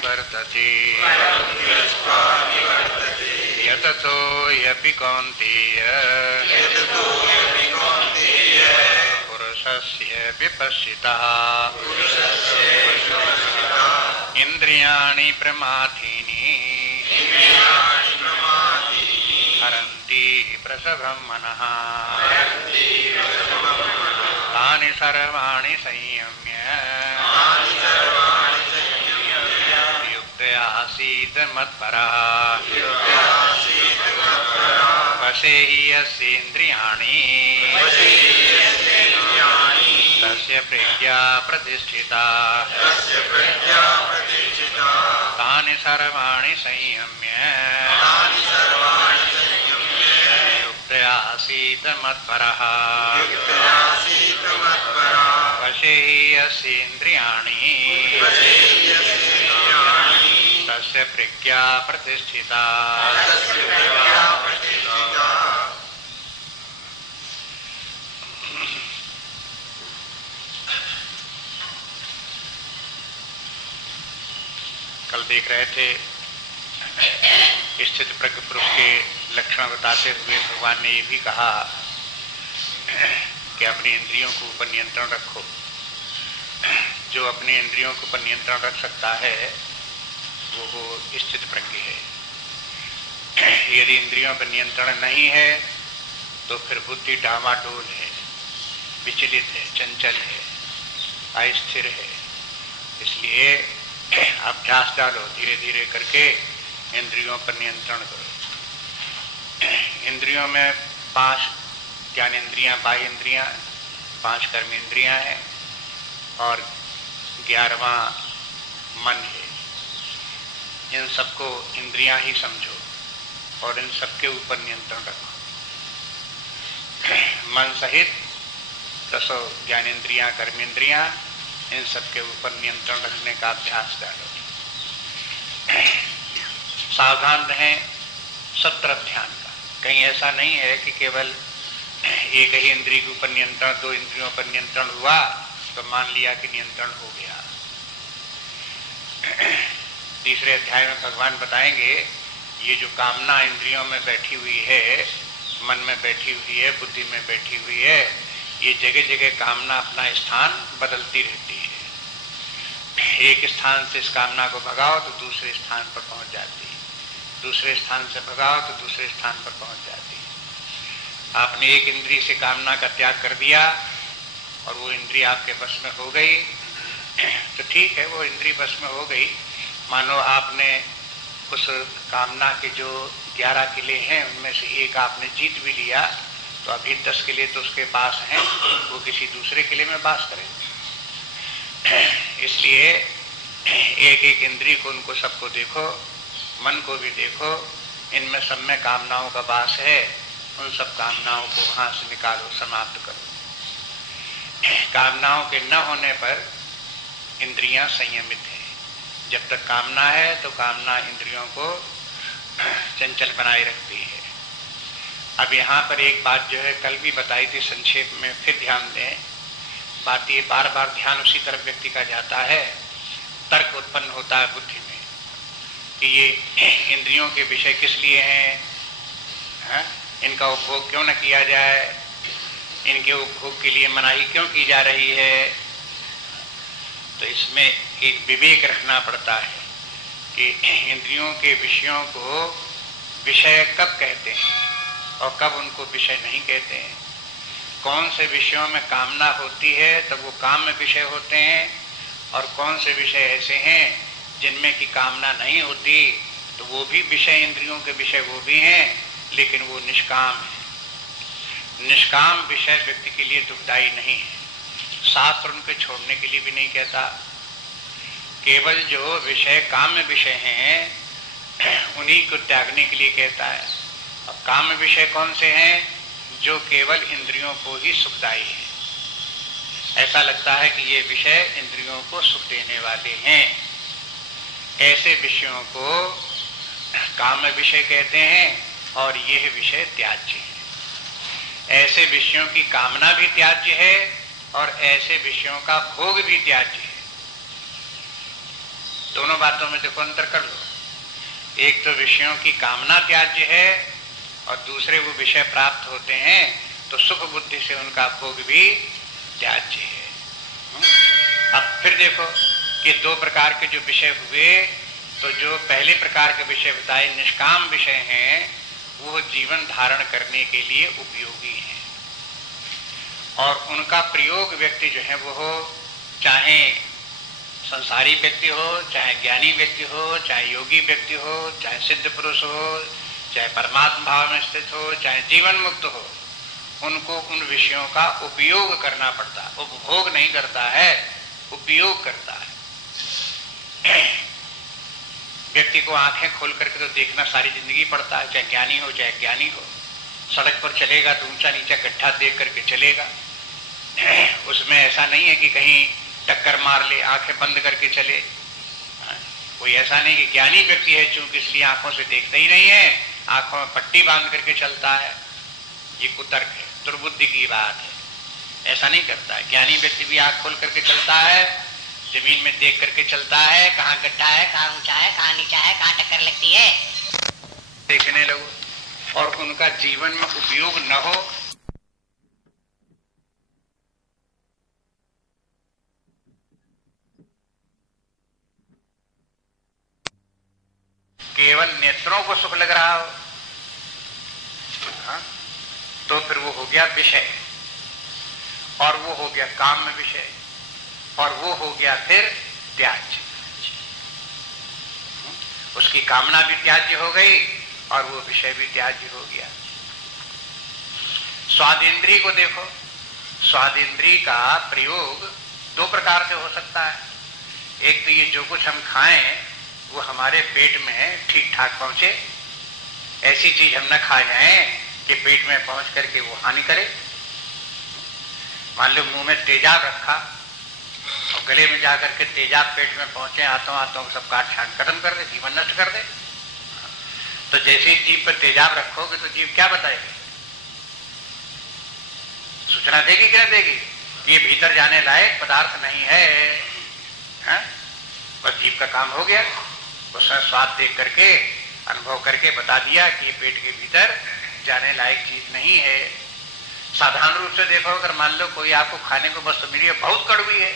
निवर्तते यततो यपि कौन्तेय पुरुषस्य विपश्चितः इंद्रियाणि प्रमाथीनि हरन्ति प्रसभं मनः तानि सर्वाणि संयम्य युक्त आसीत् मत्परः वशे हि यस्येन्द्रियाणि तस्य प्रज्ञा प्रतिष्ठिता तानि सर्वाणि संयम्य युक्त आसीत् मत्परः वशे हि यस्येन्द्रियाणि तस्य प्रज्ञा प्रतिष्ठिता। कल देख रहे थे स्थित प्रज्ञ पुरुष के लक्षण बताते हुए भगवान ने ये भी कहा कि अपनी इंद्रियों को ऊपर नियंत्रण रखो। जो अपने इंद्रियों को ऊपर नियंत्रण रख सकता है वो स्थित प्रज्ञ है। यदि इंद्रियों पर नियंत्रण नहीं है तो फिर बुद्धि डामाडोल है, विचलित है, चंचल है, अस्थिर है। इसलिए अभ्यास डालो, धीरे धीरे करके इंद्रियों पर नियंत्रण करो। इंद्रियों में 5 ज्ञानेंद्रियां, बाह्य इंद्रियां, 5 कर्मेंद्रियां हैं और 11वां मन है। इन सबको इंद्रियां ही समझो और इन सबके ऊपर नियंत्रण रखो। मन सहित 10 ज्ञानेंद्रियां, कर्मेंद्रियां, इन सबके ऊपर नियंत्रण रखने का अभ्यास डालो। सावधान रहें सब तरफ ध्यान का। कहीं ऐसा नहीं है कि केवल एक ही इंद्रिय के ऊपर नियंत्रण, 2 इंद्रियों पर नियंत्रण हुआ तो मान लिया कि नियंत्रण हो गया। तीसरे अध्याय में भगवान बताएंगे ये जो कामना इंद्रियों में बैठी हुई है, मन में बैठी हुई है, बुद्धि में बैठी हुई है, ये जगह जगह कामना अपना स्थान बदलती रहती है। एक स्थान से इस कामना को भगाओ तो दूसरे स्थान पर पहुंच जाती है, दूसरे स्थान से भगाओ तो दूसरे स्थान पर पहुंच जाती है। आपने एक इंद्रिय से कामना का त्याग कर दिया और वो इंद्रिय आपके बस में हो गई तो ठीक है, वो इंद्रिय बस में हो गई। मानो आपने उस कामना के जो 11 किले हैं उनमें से एक आपने जीत भी लिया तो अभी 10 किले तो उसके पास हैं, वो किसी दूसरे किले में वास करेंगे। इसलिए एक एक इंद्रिय को, उनको सबको देखो, मन को भी देखो, इनमें सब में कामनाओं का वास है। उन सब कामनाओं को वहां से निकालो, समाप्त करो। कामनाओं के न होने पर इंद्रियां संयमित है। जब तक कामना है तो कामना इंद्रियों को चंचल बनाए रखती है। अब यहाँ पर एक बात जो है कल भी बताई थी, संक्षेप में फिर ध्यान दें। बात ये बार बार ध्यान उसी तरफ व्यक्ति का जाता है। तर्क उत्पन्न होता है बुद्धि में कि ये इंद्रियों के विषय किस लिए हैं, इनका उपभोग क्यों न किया जाए, इनके उपभोग के लिए मनाही क्यों की जा रही है। तो इसमें एक विवेक रखना पड़ता है कि इंद्रियों के विषयों को विषय कब कहते हैं और कब उनको विषय नहीं कहते हैं। कौन से विषयों में कामना होती है तब वो काम में विषय होते हैं, और कौन से विषय ऐसे हैं जिनमें की कामना नहीं होती तो वो भी विषय, इंद्रियों के विषय वो भी हैं, लेकिन वो निष्काम है। निष्काम विषय व्यक्ति के लिए दुखदायी नहीं है। शास्त्र उनके छोड़ने के लिए भी नहीं कहता। केवल जो विषय काम्य विषय हैं उन्हीं को त्यागने के लिए कहता है। अब काम्य विषय कौन से हैं? जो केवल इंद्रियों को ही सुखदायी है। ऐसा लगता है कि ये विषय इंद्रियों को सुख देने वाले हैं। ऐसे विषयों को काम्य विषय कहते हैं और यह विषय त्याज्य है। ऐसे विषयों की कामना भी त्याज्य है और ऐसे विषयों का भोग भी त्याज्य है। दोनों बातों में देखो अंतर कर लो। एक तो विषयों की कामना त्याज्य है और दूसरे वो विषय प्राप्त होते हैं तो सुख बुद्धि से उनका भोग भी त्याज्य है। अब फिर देखो कि दो प्रकार के जो विषय हुए, तो जो पहले प्रकार के विषय बताए निष्काम विषय हैं वो जीवन धारण करने के लिए उपयोगी हैं और उनका प्रयोग व्यक्ति जो है वो चाहे संसारी व्यक्ति हो, चाहे ज्ञानी व्यक्ति हो, चाहे योगी व्यक्ति हो, चाहे सिद्ध पुरुष हो, चाहे परमात्मा भाव में स्थित हो, चाहे जीवन मुक्त हो, उनको उन विषयों का उपयोग करना पड़ता है। उपभोग नहीं करता है, उपयोग करता है। व्यक्ति को आंखें खोल करके तो देखना सारी जिंदगी पड़ता है, चाहे ज्ञानी हो चाहे ज्ञानी हो। सड़क पर चलेगा तो ऊंचा नीचा गड्ढा देख करके चलेगा, उसमें ऐसा नहीं है कि कहीं टक्कर मार ले, आंखें बंद करके चले। कोई ऐसा नहीं कि ज्ञानी व्यक्ति है चूंकि इसलिए आंखों से देखता ही नहीं है, आंखों में पट्टी बांध करके चलता है। ये कुतर्क है, दुर्बुद्धि की बात है। ऐसा नहीं करता है। ज्ञानी व्यक्ति भी आंख खोल करके चलता है, जमीन में देख करके चलता है, कहाँ गड्ढा है, कहाँ ऊंचा है, कहाँ नीचा है, कहाँ टक्कर लगती है, देखने लगो। और उनका जीवन में उपयोग न हो, केवल नेत्रों को सुख लग रहा हो, हाँ? तो फिर वो हो गया विषय, और वो हो गया काम में विषय, और वो हो गया फिर त्याज्य। उसकी कामना भी त्याज्य हो गई और वो विषय भी त्याज्य हो गया। स्वादेंद्री को देखो, स्वादेंद्री का प्रयोग दो प्रकार से हो सकता है। एक तो ये जो कुछ हम खाएं वो हमारे पेट में ठीक ठाक पहुंचे, ऐसी चीज हम न खा जाएं कि पेट में पहुंच करके वो हानि करे। मान लो मुंह में तेजाब रखा और गले में जाकर के तेजाब पेट में पहुंचे, हाथों हाथों सब काट छाट खत्म कर दे, जीवन नष्ट कर दे। तो जैसे ही जीभ पर तेजाब रखोगे तो जीभ क्या बताएगी? सूचना देगी क्या देगी कि ये भीतर जाने लायक पदार्थ नहीं है। बस जीभ का काम हो गया, उसने स्वाद देख करके अनुभव करके बता दिया कि ये पेट के भीतर जाने लायक चीज नहीं है। साधारण रूप से देखो, अगर मान लो कोई आपको खाने को वस्तु मिली है, बहुत कड़वी है,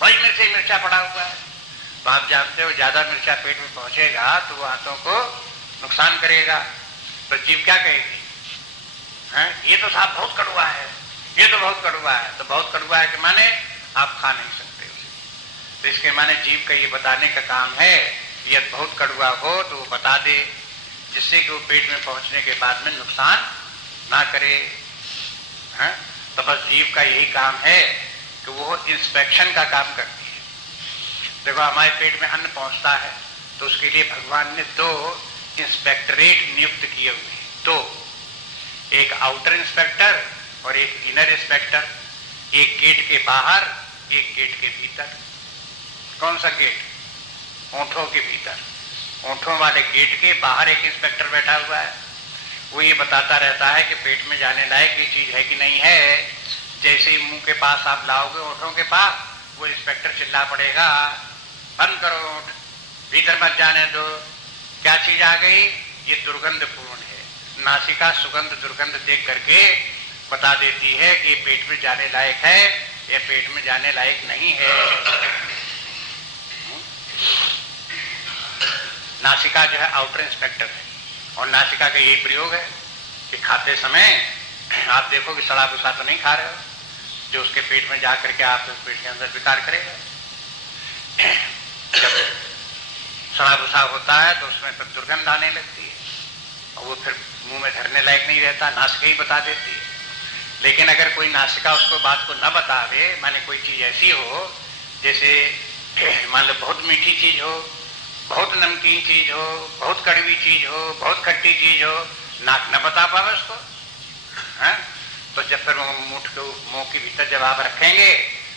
वही मिर्चा पड़ा हुआ है, तो आप जानते हो ज्यादा मिर्चा पेट में पहुंचेगा तो वो हाथों को नुकसान करेगा। तो जीभ क्या कहेगी? ये तो साहब बहुत कड़वा है, ये तो बहुत कड़वा है। तो बहुत कड़वा है कि माने आप खा नहीं सकते उसे। तो इसके माने जीभ का ये बताने का काम है, यदि बहुत कड़वा हो तो वो बता दे, जिससे कि वो पेट में पहुंचने के बाद में नुकसान ना करे। तो बस जीभ का यही काम है कि वो इंस्पेक्शन का काम करती है। देखो हमारे पेट में अन्न पहुंचता है तो उसके लिए भगवान ने दो इंस्पेक्टरेट नियुक्त किए हुए हैं, दो, एक आउटर इंस्पेक्टर और एक इनर इंस्पेक्टर। एक गेट के बाहर, एक गेट के भीतर। कौन सा गेट? ओंठों के भीतर। ओंठों वाले गेट के बाहर एक इंस्पेक्टर बैठा हुआ है, वो ये बताता रहता है कि पेट में जाने लायक ये चीज है कि नहीं है। जैसे ही मुंह के पास आप लाओगे ओंठों के पास, वो इंस्पेक्टर चिल्ला पड़ेगा, बंद करो ओंठ, भीतर मत जाने दो। क्या चीज आ गई? ये दुर्गंधपूर्ण है। नासिका सुगंध दुर्गंध देख करके बता देती है कि ये पेट में जाने लायक है, ये पेट में जाने लायक नहीं है। नासिका जो है आउटर इंस्पेक्टर है, और नासिका का यही प्रयोग है कि खाते समय आप देखो कि सड़ा भूसा तो नहीं खा रहे हो, जो उसके पेट में जाकर के आप उस पेट के अंदर विकार करेगा। जब सड़ा भूसा होता है तो उसमें फिर दुर्गंध आने लगती है और वो फिर मुंह में धरने लायक नहीं रहता, नासिका ही बता देती है। लेकिन अगर कोई नासिका उसको बात को न बतावे, माने कोई चीज ऐसी हो जैसे मान लो बहुत मीठी चीज हो, बहुत नमकीन चीज हो, बहुत कड़वी चीज हो, बहुत खट्टी चीज हो, नाक न बता पावे उसको, तो जब फिर मुंह के भीतर जब आप रखेंगे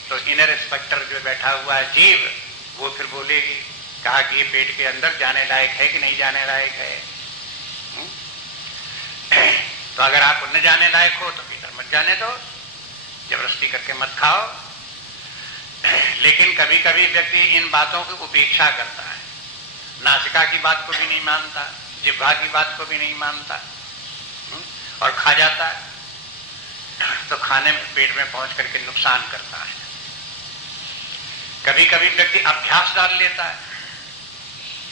तो इनर इंस्पेक्टर जो बैठा हुआ है जीभ, वो फिर बोलेगी, कहा कि ये पेट के अंदर जाने लायक है कि नहीं जाने लायक है। तो अगर आप न जाने लायक हो तो भीतर मत जाने दो, जबरदस्ती करके मत खाओ। लेकिन कभी कभी व्यक्ति इन बातों की उपेक्षा करता है, नासिका की बात को भी नहीं मानता, जिह्वा की बात को भी नहीं मानता और खा जाता है, तो खाने में पेट में पहुंच करके नुकसान करता है। कभी कभी व्यक्ति अभ्यास डाल लेता है,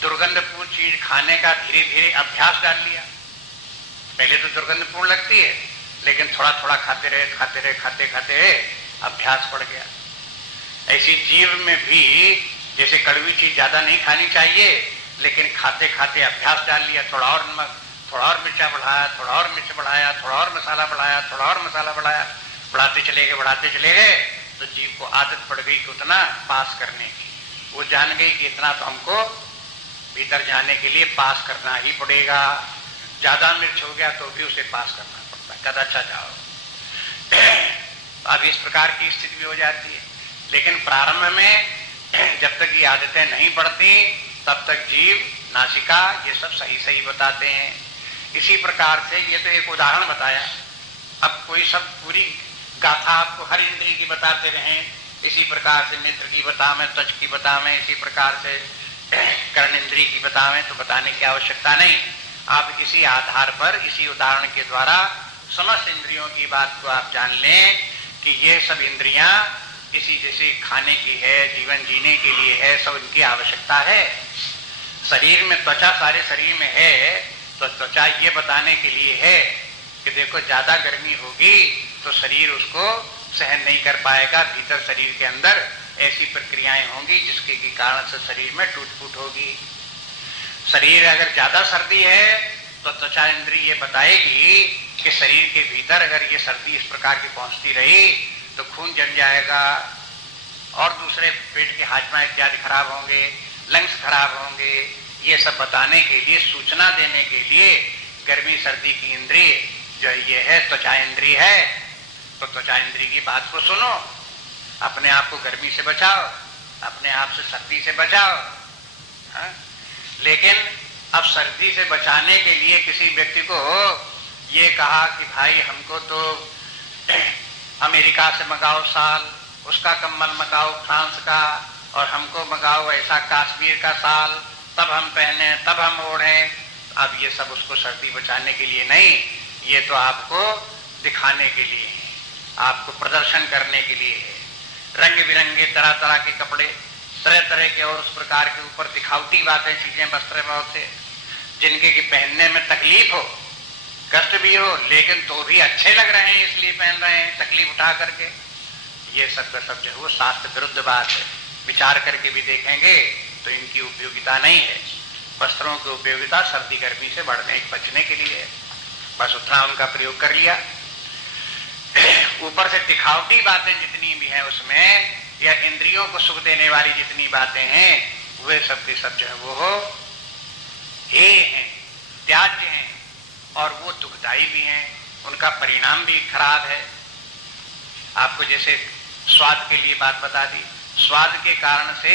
दुर्गंधपूर्ण चीज खाने का धीरे धीरे अभ्यास डाल लिया। पहले तो दुर्गंधपूर्ण लगती है, लेकिन थोड़ा थोड़ा खाते रहे खाते रहे अभ्यास पड़ गया। ऐसी जीव में भी जैसे कड़वी चीज ज्यादा नहीं खानी चाहिए, लेकिन खाते खाते अभ्यास डाल लिया, थोड़ा और नमक, थोड़ा और मिर्चा बढ़ाया, थोड़ा और मिर्च बढ़ाया, थोड़ा और मसाला बढ़ाया, थोड़ा और मसाला बढ़ाया, बढ़ाते चले गए तो जीव को आदत पड़ गई कि उतना पास करने की। वो जान गई कि इतना तो हमको भीतर जाने के लिए पास करना ही पड़ेगा। ज्यादा मिर्च हो गया तो भी उसे पास करना पड़ता है, कदा अच्छा जाओ। अब इस प्रकार की स्थिति भी हो जाती है। लेकिन प्रारंभ में जब तक ये आदतें नहीं पड़ती तब तक जीव, नासिका ये सब सही सही बताते हैं। इसी प्रकार से ये तो एक उदाहरण बताया। अब कोई सब पूरी गाथा आपको हर इंद्रिय की बताते रहें, इसी प्रकार से नेत्र की बतावें, त्वच की बतावें, इसी प्रकार से कर्ण इंद्रिय की बतावें, तो बताने की आवश्यकता नहीं। आप इसी आधार पर, इसी उदाहरण के द्वारा समस्त इंद्रियों की बात को आप जान लें कि ये सब इंद्रियां किसी जैसे खाने की है, जीवन जीने के लिए है, सब इनकी आवश्यकता है। शरीर में त्वचा सारे शरीर में है, तो त्वचा ये बताने के लिए है कि देखो ज्यादा गर्मी होगी तो शरीर उसको सहन नहीं कर पाएगा, भीतर शरीर के अंदर ऐसी प्रक्रियाएं होंगी जिसके के कारण से शरीर में टूट फूट होगी। शरीर अगर ज्यादा सर्दी है तो त्वचा इंद्रिय ये बताएगी कि शरीर के भीतर अगर ये सर्दी इस प्रकार की पहुंचती रही तो खून जम जाएगा और दूसरे पेट के हाजमा इत्यादि खराब होंगे, लंग्स खराब होंगे। ये सब बताने के लिए, सूचना देने के लिए गर्मी सर्दी की इंद्रिय जो ये है त्वचा इंद्रिय है, तो त्वचा इंद्रिय की बात को सुनो, अपने आप को गर्मी से बचाओ, अपने आप से सर्दी से बचाओ। लेकिन अब सर्दी से बचाने के लिए किसी व्यक्ति को ये कहा कि भाई हमको तो अमेरिका से मंगाओ साल, उसका कम्बल मंगाओ फ्रांस का, और हमको मंगाओ ऐसा कश्मीर का साल, तब हम पहने, तब हम ओढ़ें। अब ये सब उसको सर्दी बचाने के लिए नहीं, ये तो आपको दिखाने के लिए है, आपको प्रदर्शन करने के लिए है। रंग बिरंगे तरह तरह के कपड़े, तरह तरह के और उस प्रकार के ऊपर दिखावटी बातें, चीजें, वस्त्र बहुत से जिनके की पहनने में तकलीफ हो, कष्ट भी हो, लेकिन तो भी अच्छे लग रहे हैं इसलिए पहन रहे हैं तकलीफ उठा करके। ये सब का सब जो है वो शास्त्र विरुद्ध बात है। विचार करके भी देखेंगे तो इनकी उपयोगिता नहीं है। वस्त्रों की उपयोगिता सर्दी गर्मी से बढ़ने बचने के लिए है, बस उतना उनका प्रयोग कर लिया। ऊपर से दिखावटी बातें जितनी भी हैं उसमें, या इंद्रियों को सुख देने वाली जितनी बातें हैं, वे सब के सब जो है वो हे हैं, त्याज्य हैं, और वो दुखदायी भी हैं, उनका परिणाम भी खराब है। आपको जैसे स्वाद के लिए बात बता दी, स्वाद के कारण से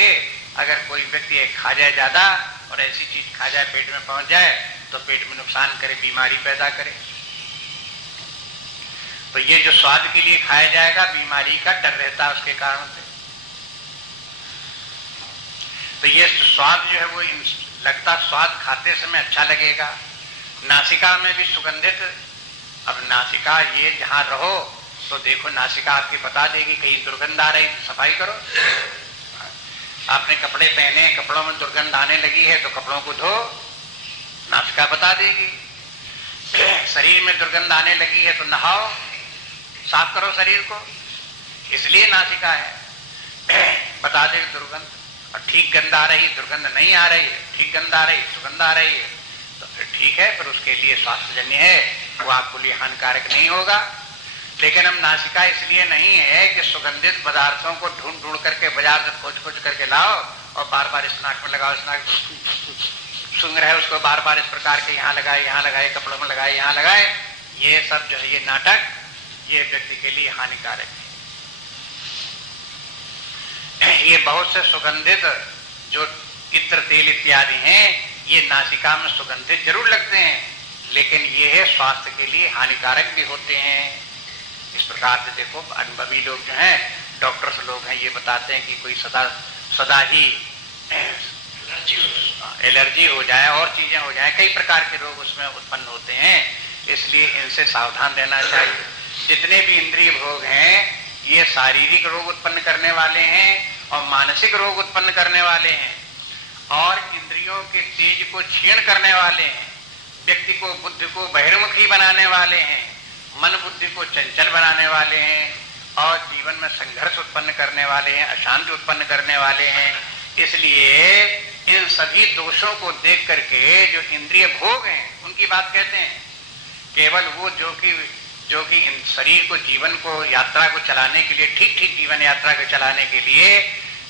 अगर कोई व्यक्ति खा जाए ज्यादा और ऐसी चीज खा जाए पेट में पहुंच जाए तो पेट में नुकसान करे, बीमारी पैदा करे। तो ये जो स्वाद के लिए खाया जाएगा, बीमारी का डर रहता है उसके कारण से। तो ये स्वाद जो है वो लगता, स्वाद खाते समय अच्छा लगेगा, नासिका में भी सुगंधित। अब नासिका ये जहां रहो तो देखो नासिका आपकी बता देगी कहीं दुर्गंध आ रही, सफाई करो। आपने कपड़े पहने, कपड़ों में दुर्गंध आने लगी है तो कपड़ों को धो, नासिका बता देगी। शरीर में दुर्गंध आने लगी है तो नहाओ, साफ करो शरीर को, इसलिए नासिका है, बता देगी दुर्गंध। और ठीक गंध आ रही, दुर्गंध नहीं आ रही है, ठीक गंध आ रही, सुगंध आ रही है, तो फिर ठीक है, फिर उसके लिए स्वास्थ्यजन्य है, वो आपको लिए हानिकारक नहीं होगा। लेकिन हम नासिका इसलिए नहीं है कि सुगंधित पदार्थों को ढूंढ ढूंढ करके बाजार से खोज खोज करके लाओ और बार बार इस नाक में लगाओ, इस नाक सुंग रहे उसको बार बार इस प्रकार के यहाँ लगाए, कपड़ों में लगाए, यहाँ लगाए। ये सब जो है ये नाटक, ये व्यक्ति के लिए हानिकारक है। ये बहुत से सुगंधित जो इत्र तेल इत्यादि हैं, ये नासिका में सुगंधित जरूर लगते हैं, लेकिन ये है स्वास्थ्य के लिए हानिकारक भी होते हैं। इस प्रकार से देखो अनुभवी लोग जो हैं डॉक्टर्स लोग हैं ये बताते हैं कि कोई सदा ही एलर्जी हो जाए और चीजें हो जाए, कई प्रकार के रोग उसमें उत्पन्न होते हैं, इसलिए इनसे सावधान रहना चाहिए। जितने भी इंद्रिय भोग हैं ये शारीरिक रोग उत्पन्न करने वाले हैं और मानसिक रोग उत्पन्न करने वाले हैं और इंद्रियों के तेज को क्षीण करने वाले हैं, व्यक्ति को बुद्धि को बहिर्मुखी बनाने वाले हैं, मन बुद्धि को चंचल बनाने वाले हैं और जीवन में संघर्ष उत्पन्न करने वाले हैं, अशांति उत्पन्न करने वाले हैं। इसलिए इन सभी दोषों को देख करके जो इंद्रिय भोग हैं उनकी बात कहते हैं। केवल वो जो कि इन शरीर को, जीवन को, यात्रा को चलाने के लिए, ठीक ठीक जीवन यात्रा को चलाने के लिए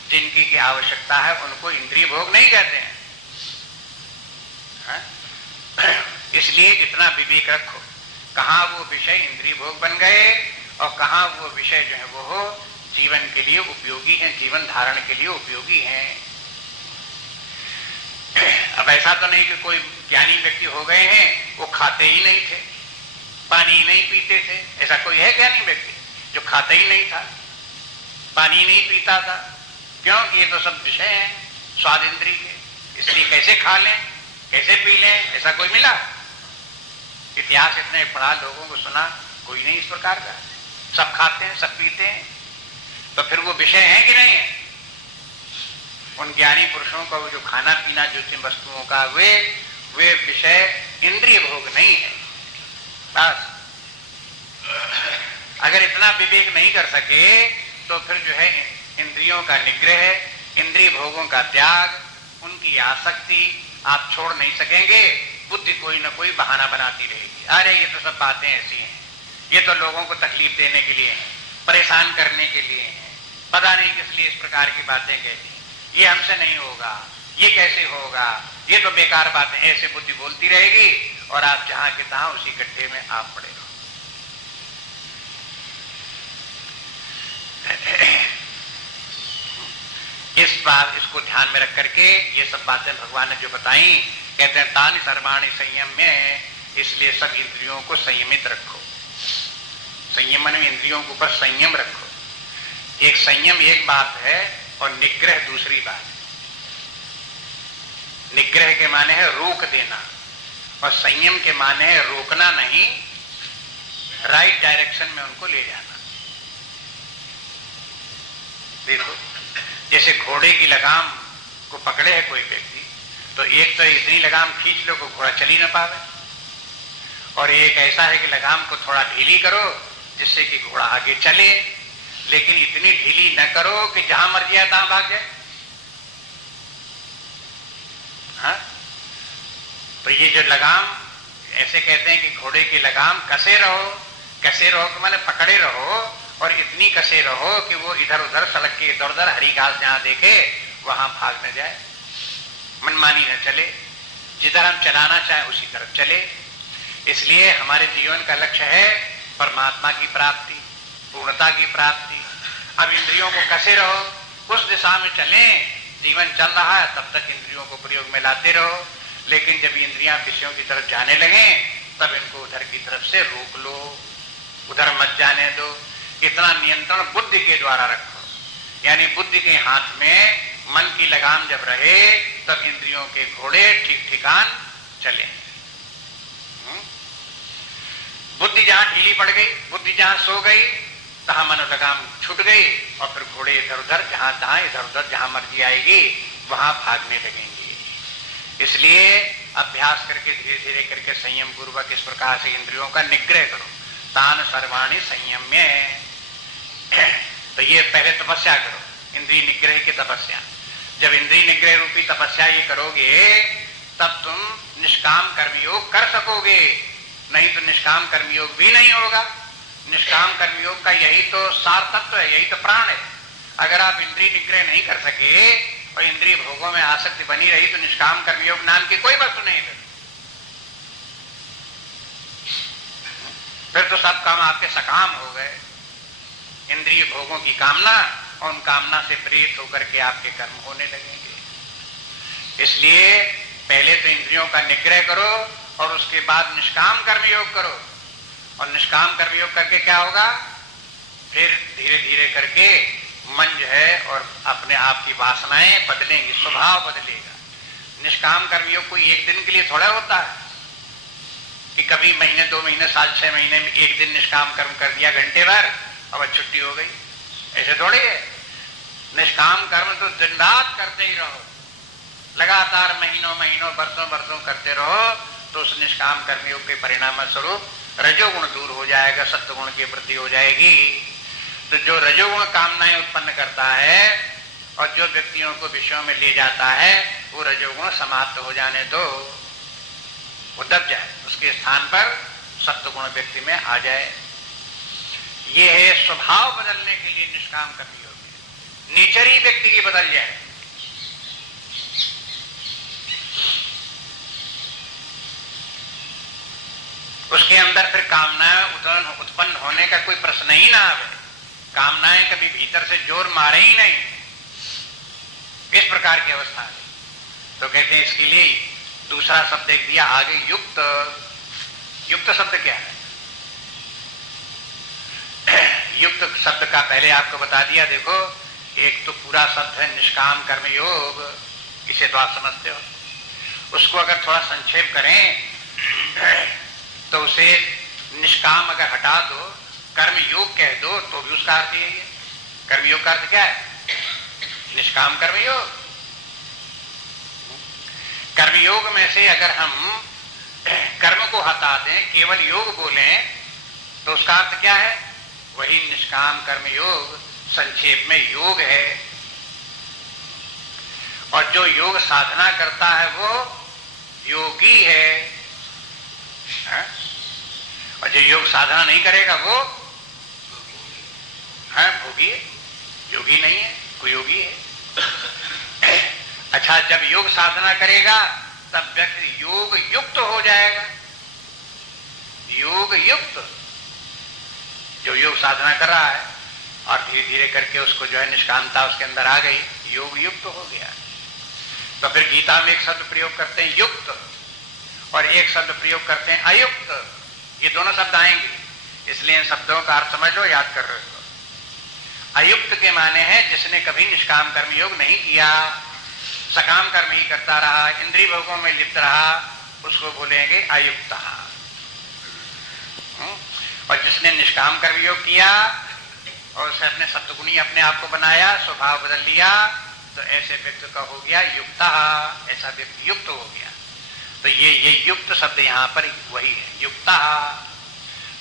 जिनकी की आवश्यकता है उनको इंद्रिय भोग नहीं कहते हैं। इसलिए जितना विवेक रखो, कहाँ वो विषय इंद्रिय भोग बन गए और कहाँ वो विषय जो है वो जीवन के लिए उपयोगी हैं, जीवन धारण के लिए उपयोगी हैं। अब ऐसा तो नहीं कि कोई ज्ञानी व्यक्ति हो गए हैं वो खाते ही नहीं थे, पानी ही नहीं पीते थे, ऐसा कोई है ज्ञानी व्यक्ति जो खाता ही नहीं था, पानी ही नहीं पीता था? क्योंकि ये तो सब विषय हैं स्वाद इंद्रिय के, इसलिए कैसे खा लें, कैसे पी लें, ऐसा कोई मिला? इतिहास इतने पढ़ा, लोगों को सुना, कोई नहीं इस प्रकार का। सब खाते हैं, सब पीते हैं, तो फिर वो विषय है कि नहीं है? उन ज्ञानी पुरुषों का वो जो खाना पीना जो जिन वस्तुओं का वे विषय इंद्रिय भोग नहीं है। बस अगर इतना विवेक नहीं कर सके तो फिर जो है इंद्रियों का निग्रह, इंद्रिय भोगों का त्याग, उनकी आसक्ति आप छोड़ नहीं सकेंगे। बुद्धि कोई ना कोई बहाना बनाती रहेगी, अरे ये तो सब बातें ऐसी हैं, ये तो लोगों को तकलीफ देने के लिए हैं, परेशान करने के लिए हैं, पता नहीं किस लिए इस प्रकार की बातें कहती, ये हमसे नहीं होगा, ये कैसे होगा, ये तो बेकार बातें, ऐसे बुद्धि बोलती रहेगी और आप जहां के तहां उसी गड्ढे में आप पड़े रहो। इस बात इसको ध्यान में रख करके ये सब बातें भगवान ने जो बताई, कहते हैं तानि सर्वाणि संयम में, इसलिए सब इंद्रियों को संयमित रखो। संयमन में इंद्रियों के ऊपर संयम रखो। एक संयम एक बात है और निग्रह दूसरी बात है। निग्रह के माने है रोक देना और संयम के माने है रोकना नहीं, राइट डायरेक्शन में उनको ले जाना। देखो जैसे घोड़े की लगाम को पकड़े है कोई व्यक्ति, तो एक तो इतनी लगाम खींच लो कि घोड़ा चल ही ना पावे, और एक ऐसा है कि लगाम को थोड़ा ढीली करो जिससे कि घोड़ा आगे चले, लेकिन इतनी ढीली न करो कि जहां मर्जी है तहां भाग जाए। हाँ? तो ये जो लगाम, ऐसे कहते हैं कि घोड़े की लगाम कसे रहो, कसे रहो कि माने पकड़े रहो, और इतनी कसे रहो कि वो इधर उधर सड़क के इधर उधर हरी घास जहां देखे वहां भाग न जाए, मनमानी न चले, जिधर हम चलाना चाहें उसी तरफ चले। इसलिए हमारे जीवन का लक्ष्य है परमात्मा की प्राप्ति, पूर्णता की प्राप्ति। अब इंद्रियों को कसे रहो, उस दिशा में चलें, जीवन चल रहा है तब तक इंद्रियों को प्रयोग में लाते रहो, लेकिन जब इंद्रियां विषयों की तरफ जाने लगे तब इनको उधर की तरफ से रोक लो, उधर मत जाने दो। इतना नियंत्रण बुद्धि के द्वारा रखो, यानी बुद्धि के हाथ में मन की लगाम जब रहे तब इंद्रियों के घोड़े ठीक ठिकान चले। बुद्धि जहां ढीली पड़ गई, बुद्धि जहां सो गई, तहां मन लगाम छूट गई और फिर घोड़े इधर उधर जहां तहां इधर उधर जहां मर्जी आएगी वहां भागने लगेंगे। इसलिए अभ्यास करके धीरे धीरे करके संयम पूर्वक इस प्रकार से इंद्रियों का निग्रह करो। तान सर्वाणि संयम्य, तो ये पहले तपस्या करो, इंद्रिय निग्रह की तपस्या। जब इंद्रिय निग्रह रूपी तपस्या ये करोगे तब तुम निष्काम कर्मयोग कर सकोगे, नहीं तो निष्काम कर्मयोग भी नहीं होगा। निष्काम कर्मयोग का यही तो सार तत्व है, यही तो प्राण है। अगर आप इंद्रिय निग्रह नहीं कर सके और इंद्रिय भोगों में आसक्ति बनी रही तो निष्काम कर्मयोग नाम की कोई वस्तु नहीं है। फिर तो सब काम आपके सकाम हो गए। इंद्रिय भोगों की कामना और उन कामना से प्रेरित होकर के आपके कर्म होने लगेंगे। इसलिए पहले तो इंद्रियों का निग्रह करो और उसके बाद निष्काम कर्मयोग करो, और निष्काम कर्मयोग करके क्या होगा, फिर धीरे धीरे करके मन जो है और अपने आप की वासनाएं बदलेंगी, स्वभाव बदलेगा। निष्काम कर्म योग कोई एक दिन के लिए थोड़ा होता है कि कभी महीने 2 महीने साल 6 महीने में एक दिन निष्काम कर्म कर दिया घंटे भर और छुट्टी हो गई, ऐसे थोड़ी है। निष्काम कर्म तो दिन रात करते ही रहो, लगातार महीनों महीनों वर्षों वर्षों करते रहो, तो उस निष्काम कर्मयोग के परिणाम स्वरूप रजोगुण दूर हो जाएगा, सत्वगुण की वृद्धि हो जाएगी। तो जो रजोगुण कामनाएं उत्पन्न करता है और जो व्यक्तियों को विषयों में ले जाता है, वो रजोगुण समाप्त हो जाने तो वो दब जाए, उसके स्थान पर सत्वगुण व्यक्ति में आ जाए। ये है स्वभाव बदलने के लिए निष्काम कर्मयोग। नेचर ही व्यक्ति की बदल जाए, उसके अंदर फिर कामनाएं उत्पन्न होने का कोई प्रश्न ही ना आवे, कामनाएं कभी भीतर से जोर मारे ही नहीं, इस प्रकार की अवस्था है। तो कहते हैं इसके लिए दूसरा शब्द एक दिया आगे, युक्त। युक्त शब्द क्या है? युक्त शब्द का पहले आपको बता दिया। देखो, एक तो पूरा शब्द है निष्काम कर्म योग, इसे तो आप समझते हो। उसको अगर थोड़ा संक्षेप करें तो उसे निष्काम अगर हटा दो, कर्म योग कह दो, तो भी उसका अर्थ यही है। कर्म योग का अर्थ क्या है? निष्काम कर्म योग। कर्म योग में से अगर हम कर्म को हटा दें, केवल योग बोलें, तो उसका अर्थ क्या है? वही निष्काम कर्म योग, संक्षेप में योग है। और जो योग साधना करता है वो योगी है, और जो योग साधना नहीं करेगा वो भोगी है, योगी नहीं है, कोई योगी है। अच्छा, जब योग साधना करेगा तब व्यक्ति योग युक्त हो जाएगा। योग युक्त, जो योग साधना कर रहा है और धीरे धीरे करके उसको जो है निष्कामता उसके अंदर आ गई, योग युक्त हो गया। तो फिर गीता में एक शब्द प्रयोग करते हैं युक्त, और एक शब्द प्रयोग करते हैं अयुक्त। ये दोनों शब्द आएंगे, इसलिए इन शब्दों का अर्थ समझ लो, याद कर रहे हो। अयुक्त के माने हैं जिसने कभी निष्काम कर्म योग नहीं किया, सकाम कर्म ही करता रहा, इंद्रिय भोगों में लिप्त रहा, उसको बोलेंगे अयुक्त। और जिसने निष्काम कर्म योग किया और उसने अपने सत्वगुणी अपने आप को बनाया, स्वभाव बदल लिया, तो ऐसे व्यक्ति का हो गया युक्त। ऐसा व्यक्ति युक्त हो गया। तो ये युक्त शब्द यहाँ पर वही है, युक्त।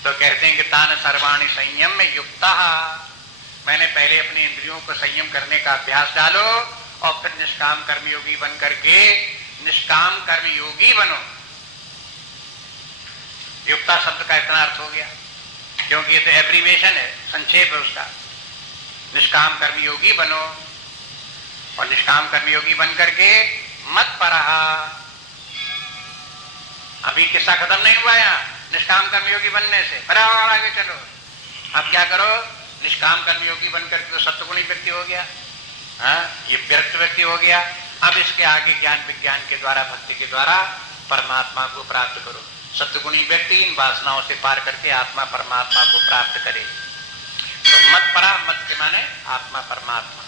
तो कहते हैं कि तान सर्वाणि संयम में युक्त। मैंने पहले अपनी इंद्रियों को संयम करने का अभ्यास डालो और फिर निष्काम कर्मयोगी बन करके निष्काम कर्मयोगी बनो। युक्ता शब्द का इतना अर्थ हो गया, क्योंकि ये तो एब्रीवेशन है, संक्षेप है उसका। निष्काम कर्मयोगी बनो, और निष्काम कर्मयोगी बन करके मत परहा। अभी किस्सा खत्म नहीं हुआ यहाँ निष्काम कर्मयोगी बनने से, पर आगे चलो। अब क्या करो? निष्काम कर्मयोगी बनकर तो सत्वगुणी व्यक्ति हो गया, ये विरक्त व्यक्ति हो गया। अब इसके आगे ज्ञान विज्ञान के द्वारा, भक्ति के द्वारा परमात्मा को प्राप्त करो। सत्वगुणी व्यक्ति इन वासनाओं से पार करके आत्मा परमात्मा को प्राप्त करे। तो मत परा, मत के माने आत्मा परमात्मा,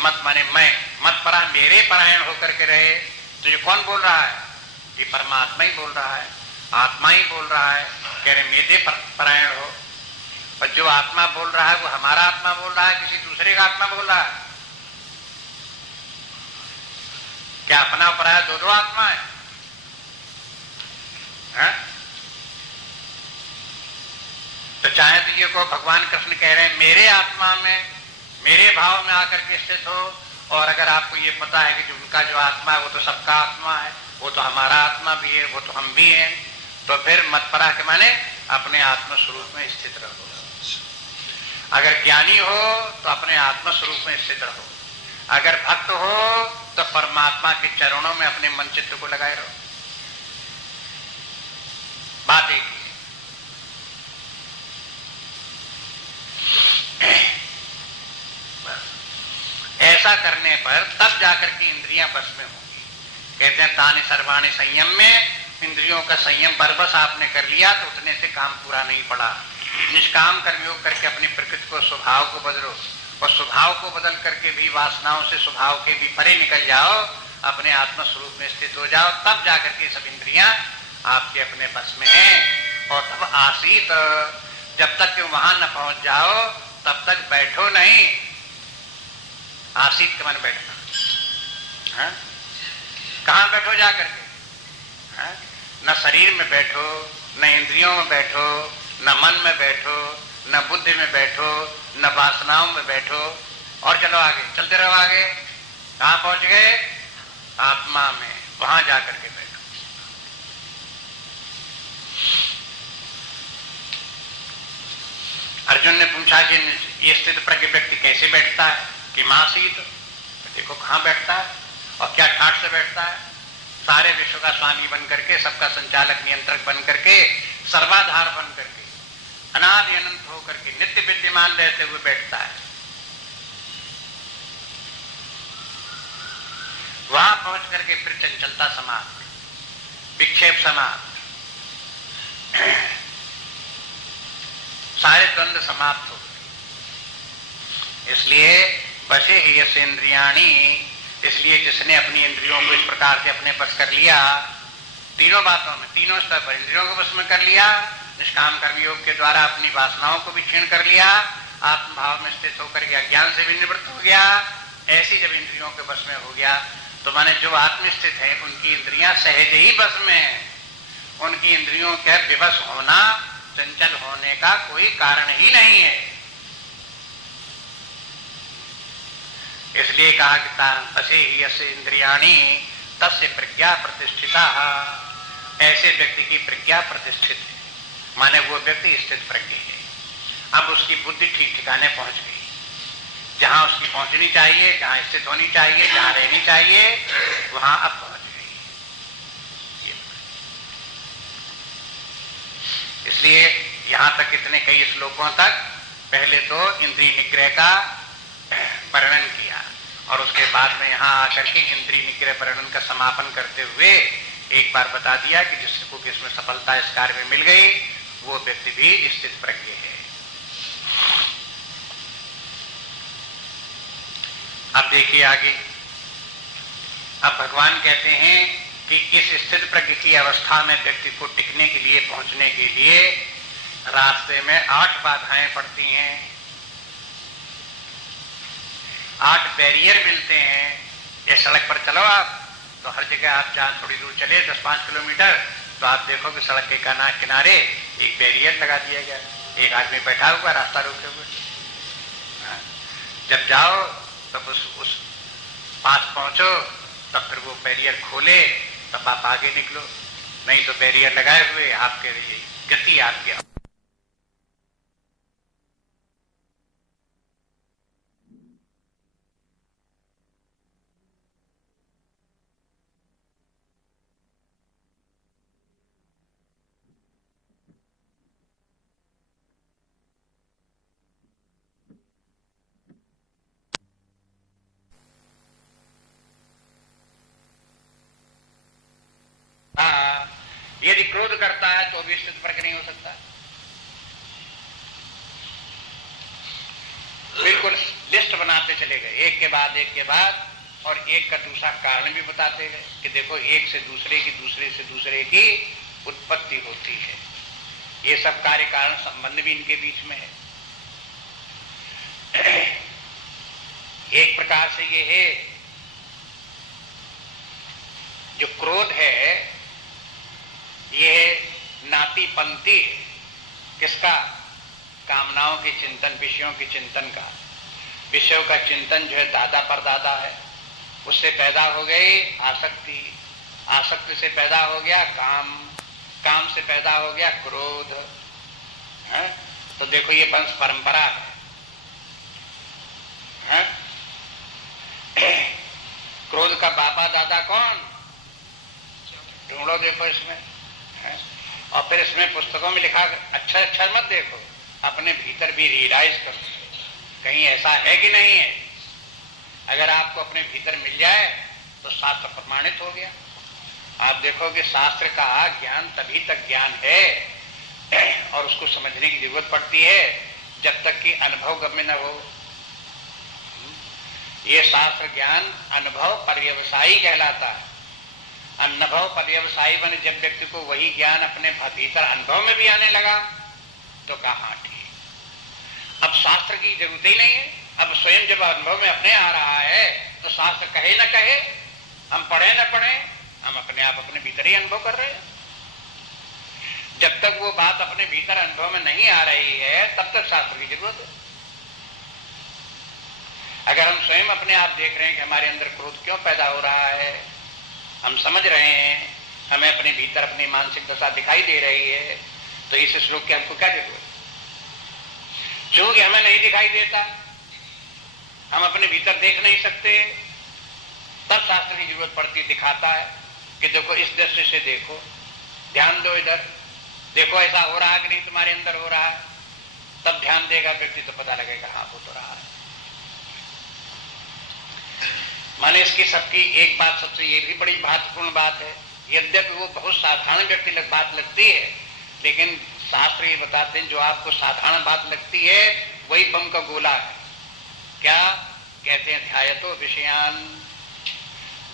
मत माने मैं, मत परा मेरे परायण होकर के रहे। तो ये कौन बोल रहा है? ये परमात्मा ही बोल रहा है, आत्मा ही बोल रहा है। कह रहे मेरे परायण हो। और जो आत्मा बोल रहा है वो हमारा आत्मा बोल रहा है, किसी दूसरे का आत्मा बोल रहा है? क्या अपना पराया दो आत्मा है? तो चाहे तो ये को भगवान कृष्ण कह रहे हैं मेरे आत्मा में, मेरे भाव में आकर के स्थित हो। और अगर आपको ये पता है कि जो उनका जो आत्मा है वो तो सबका आत्मा है, वो तो हमारा आत्मा भी है, वो तो हम भी हैं, तो फिर मत परा के माने अपने आत्म स्वरूप में स्थित रहो। अगर ज्ञानी हो तो अपने आत्म स्वरूप में स्थित रहो। अगर भक्त हो तो परमात्मा के चरणों में अपने मन चित्त को लगाए रहो। बात एक ऐसा करने पर तब जाकर के इंद्रियां बस में होंगी। कहते हैं तानि सर्वाणि संयम में, इंद्रियों का संयम बरबस आपने कर लिया तो उतने से काम पूरा नहीं पड़ा। निष्काम कर्मयोग करके अपनी प्रकृति को, स्वभाव को बदलो, और स्वभाव को बदल करके भी वासनाओं से स्वभाव के भी परे निकल जाओ, अपने आत्म स्वरूप में स्थित हो जाओ, तब जाकर के सब इंद्रियां आपके अपने बस में हैं। और तब आसीत, जब तक कि वहां न पहुंच जाओ तब तक बैठो नहीं। आसीत के मन बैठना, कहां बैठो जाकर के? न शरीर में बैठो, न इंद्रियों में बैठो, न मन में बैठो, न बुद्धि में बैठो, न वासनाओं में बैठो। और चलो आगे, चलते रहो आगे। कहां पहुंच गए? आत्मा में, वहां जाकर के बैठो। अर्जुन ने पूछा कि ये स्थित प्रज्ञ व्यक्ति कैसे बैठता है? कि मासीत, देखो कहां बैठता है और क्या ठाट से बैठता है। सारे विश्व का स्वामी बन करके, सबका संचालक नियंत्रक बन करके, सर्वाधार बन करके, अनादि अनंत होकर के नित्य विद्यमान रहते हुए बैठता है। वहां पहुंच करके फिर चंचलता समाप्त, विक्षेप समाप्त, सारे द्वंद्व समाप्त हो गए। इसलिए बसे ही यश इंद्रियाणी, इसलिए जिसने अपनी इंद्रियों को इस प्रकार से अपने बस कर लिया, तीनों बातों में, तीनों स्तर पर इंद्रियों को बस में कर लिया, निष्काम कर्मयोग के द्वारा अपनी वासनाओं को भी क्षीण कर लिया, आत्मभाव में स्थित होकर के अज्ञान से भी निवृत्त हो गया। ऐसी जब इंद्रियों के बस में हो गया तो माने जो आत्मस्थित है उनकी इंद्रियां सहज ही बस में है। उनकी इंद्रियों के विवश होना, चंचल होने का कोई कारण ही नहीं है। इसलिए कहा कि बसे ही यस्य इंद्रियाणी तस्य प्रज्ञा प्रतिष्ठिता। ऐसे व्यक्ति की प्रज्ञा प्रतिष्ठित है, माने वो व्यक्ति स्थित प्रज्ञ है। अब उसकी बुद्धि ठीक ठिकाने पहुंच गई, जहां उसकी पहुंचनी चाहिए, जहां स्थित होनी चाहिए, जहां रहनी चाहिए, वहां अब पहुंच गई। इसलिए यहां तक इतने कई श्लोकों तक पहले तो इंद्रिय निग्रह का वर्णन किया और उसके बाद में यहां आकर के इंद्रिय निग्रह वर्णन का समापन करते हुए एक बार बता दिया कि जिसको भी इसमें सफलता इस कार्य में मिल गई वो व्यक्ति भी स्थित प्रज्ञ है। अब देखिए आगे, अब भगवान कहते हैं कि इस स्थित प्रज्ञ की अवस्था में व्यक्ति को टिकने के लिए, पहुंचने के लिए रास्ते में 8 बाधाएं पड़ती हैं, 8 बैरियर मिलते हैं। ये सड़क पर चलो आप तो हर जगह आप जहां थोड़ी दूर चले 10-5 किलोमीटर तो आप देखो कि सड़क के किनारे एक बैरियर लगा दिया गया, एक आदमी बैठा हुआ रास्ता रोके हुए। जब जाओ तब उस पास पहुंचो, तब फिर वो बैरियर खोले तब आप आगे निकलो, नहीं तो बैरियर लगाए हुए आपके लिए गति आपके। यदि क्रोध करता है तो भी स्थित प्रज्ञ नहीं हो सकता। बिल्कुल लिस्ट बनाते चले गए, एक के बाद एक के बाद, और एक का दूसरा कारण भी बताते गए कि देखो एक से दूसरे की, दूसरे से दूसरे की उत्पत्ति होती है। ये सब कार्य कारण संबंध भी इनके बीच में है। एक प्रकार से ये है, जो क्रोध है ये नाती पंक्ति है किसका? कामनाओं के चिंतन, विषयों के चिंतन का। विषयों का चिंतन जो है दादा पर दादा है, उससे पैदा हो गई आसक्ति, आसक्ति से पैदा हो गया काम, काम से पैदा हो गया क्रोध है? तो देखो ये वंश परंपरा है? क्रोध का बाबा दादा कौन? ढूंढो देखो इसमें है? और फिर इसमें पुस्तकों में लिखा, अच्छा अच्छा मत देखो, अपने भीतर भी रियलाइज करो कहीं ऐसा है कि नहीं है। अगर आपको अपने भीतर मिल जाए तो शास्त्र प्रमाणित हो गया। आप देखो कि शास्त्र का ज्ञान तभी तक ज्ञान है और उसको समझने की जरूरत पड़ती है जब तक कि अनुभव गम्य न हो। ये शास्त्र ज्ञान अनुभव पर्यवसायी कहलाता है। अनुभव पर्यवसायी बने जब व्यक्ति को वही ज्ञान अपने भीतर अनुभव में भी आने लगा तो कहा हाँ ठीक, अब शास्त्र की जरूरत ही नहीं है। अब स्वयं जब अनुभव में अपने आ रहा है तो शास्त्र कहे न कहे, हम पढ़े न पढ़े, हम अपने आप अपने भीतर ही अनुभव कर रहे हैं। जब तक वो बात अपने भीतर अनुभव में नहीं आ रही है तब तक शास्त्र की जरूरत है। अगर हम स्वयं अपने आप देख रहे हैं कि हमारे अंदर क्रोध क्यों पैदा हो रहा है, हम समझ रहे हैं, हमें अपने भीतर अपनी मानसिक दशा दिखाई दे रही है, तो इस श्लोक की हमको क्या जरूरत? क्योंकि हमें नहीं दिखाई देता, हम अपने भीतर देख नहीं सकते, तब शास्त्र की जरूरत पड़ती, दिखाता है कि देखो इस दृष्टि से देखो, ध्यान दो, इधर देखो ऐसा हो रहा है कि नहीं तुम्हारे अंदर हो रहा है। तब ध्यान देगा व्यक्ति तो पता लगेगा हाँ हो तो रहा है। माने इसकी सबकी एक बात सबसे ये भी बड़ी महत्वपूर्ण बात है, यद्यपि वो बहुत साधारण व्यक्ति बात लगती है, लेकिन शास्त्र ये बताते हैं जो आपको साधारण बात लगती है वही बम का गोला है। क्या कहते हैं? ध्यायतो विषयान।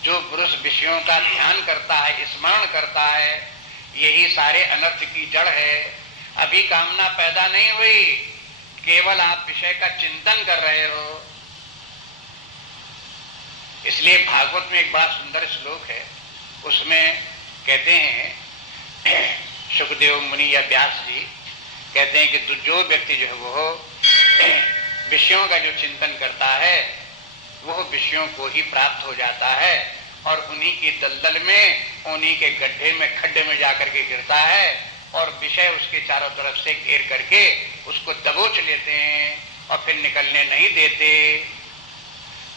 जो पुरुष विषयों का ध्यान करता है, स्मरण करता है, यही सारे अनर्थ की जड़ है। अभी कामना पैदा नहीं हुई, केवल आप विषय का चिंतन कर रहे हो। इसलिए भागवत में एक बड़ा सुंदर श्लोक है, उसमें कहते हैं सुखदेव मुनि या व्यास जी कहते हैं कि जो व्यक्ति जो है वो विषयों का जो चिंतन करता है वो विषयों को ही प्राप्त हो जाता है और उन्हीं की दलदल में, उन्हीं के गड्ढे में, खड्डे में जाकर के गिरता है और विषय उसके चारों तरफ से घेर करके उसको दबोच लेते हैं और फिर निकलने नहीं देते।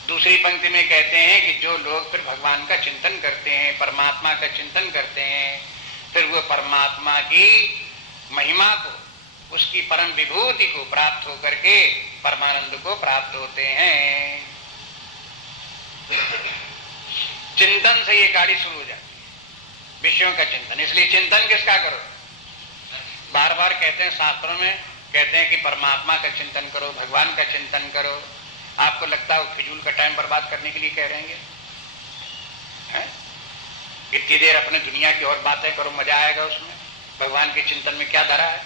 दूसरी पंक्ति में कहते हैं कि जो लोग फिर भगवान का चिंतन करते हैं, परमात्मा का चिंतन करते हैं, फिर वो परमात्मा की महिमा को, उसकी परम विभूति को प्राप्त होकर के परमानंद को प्राप्त होते हैं। चिंतन से ये गाड़ी शुरू हो जाती है, विषयों का चिंतन। इसलिए चिंतन किसका करो? बार बार कहते हैं शास्त्रों में, कहते हैं कि परमात्मा का चिंतन करो, भगवान का चिंतन करो। आपको लगता है वो फिजूल का टाइम बर्बाद करने के लिए कह रहे हैं? इतनी देर अपने दुनिया की और बातें करो, मजा आएगा उसमें, भगवान के चिंतन में क्या धरा है?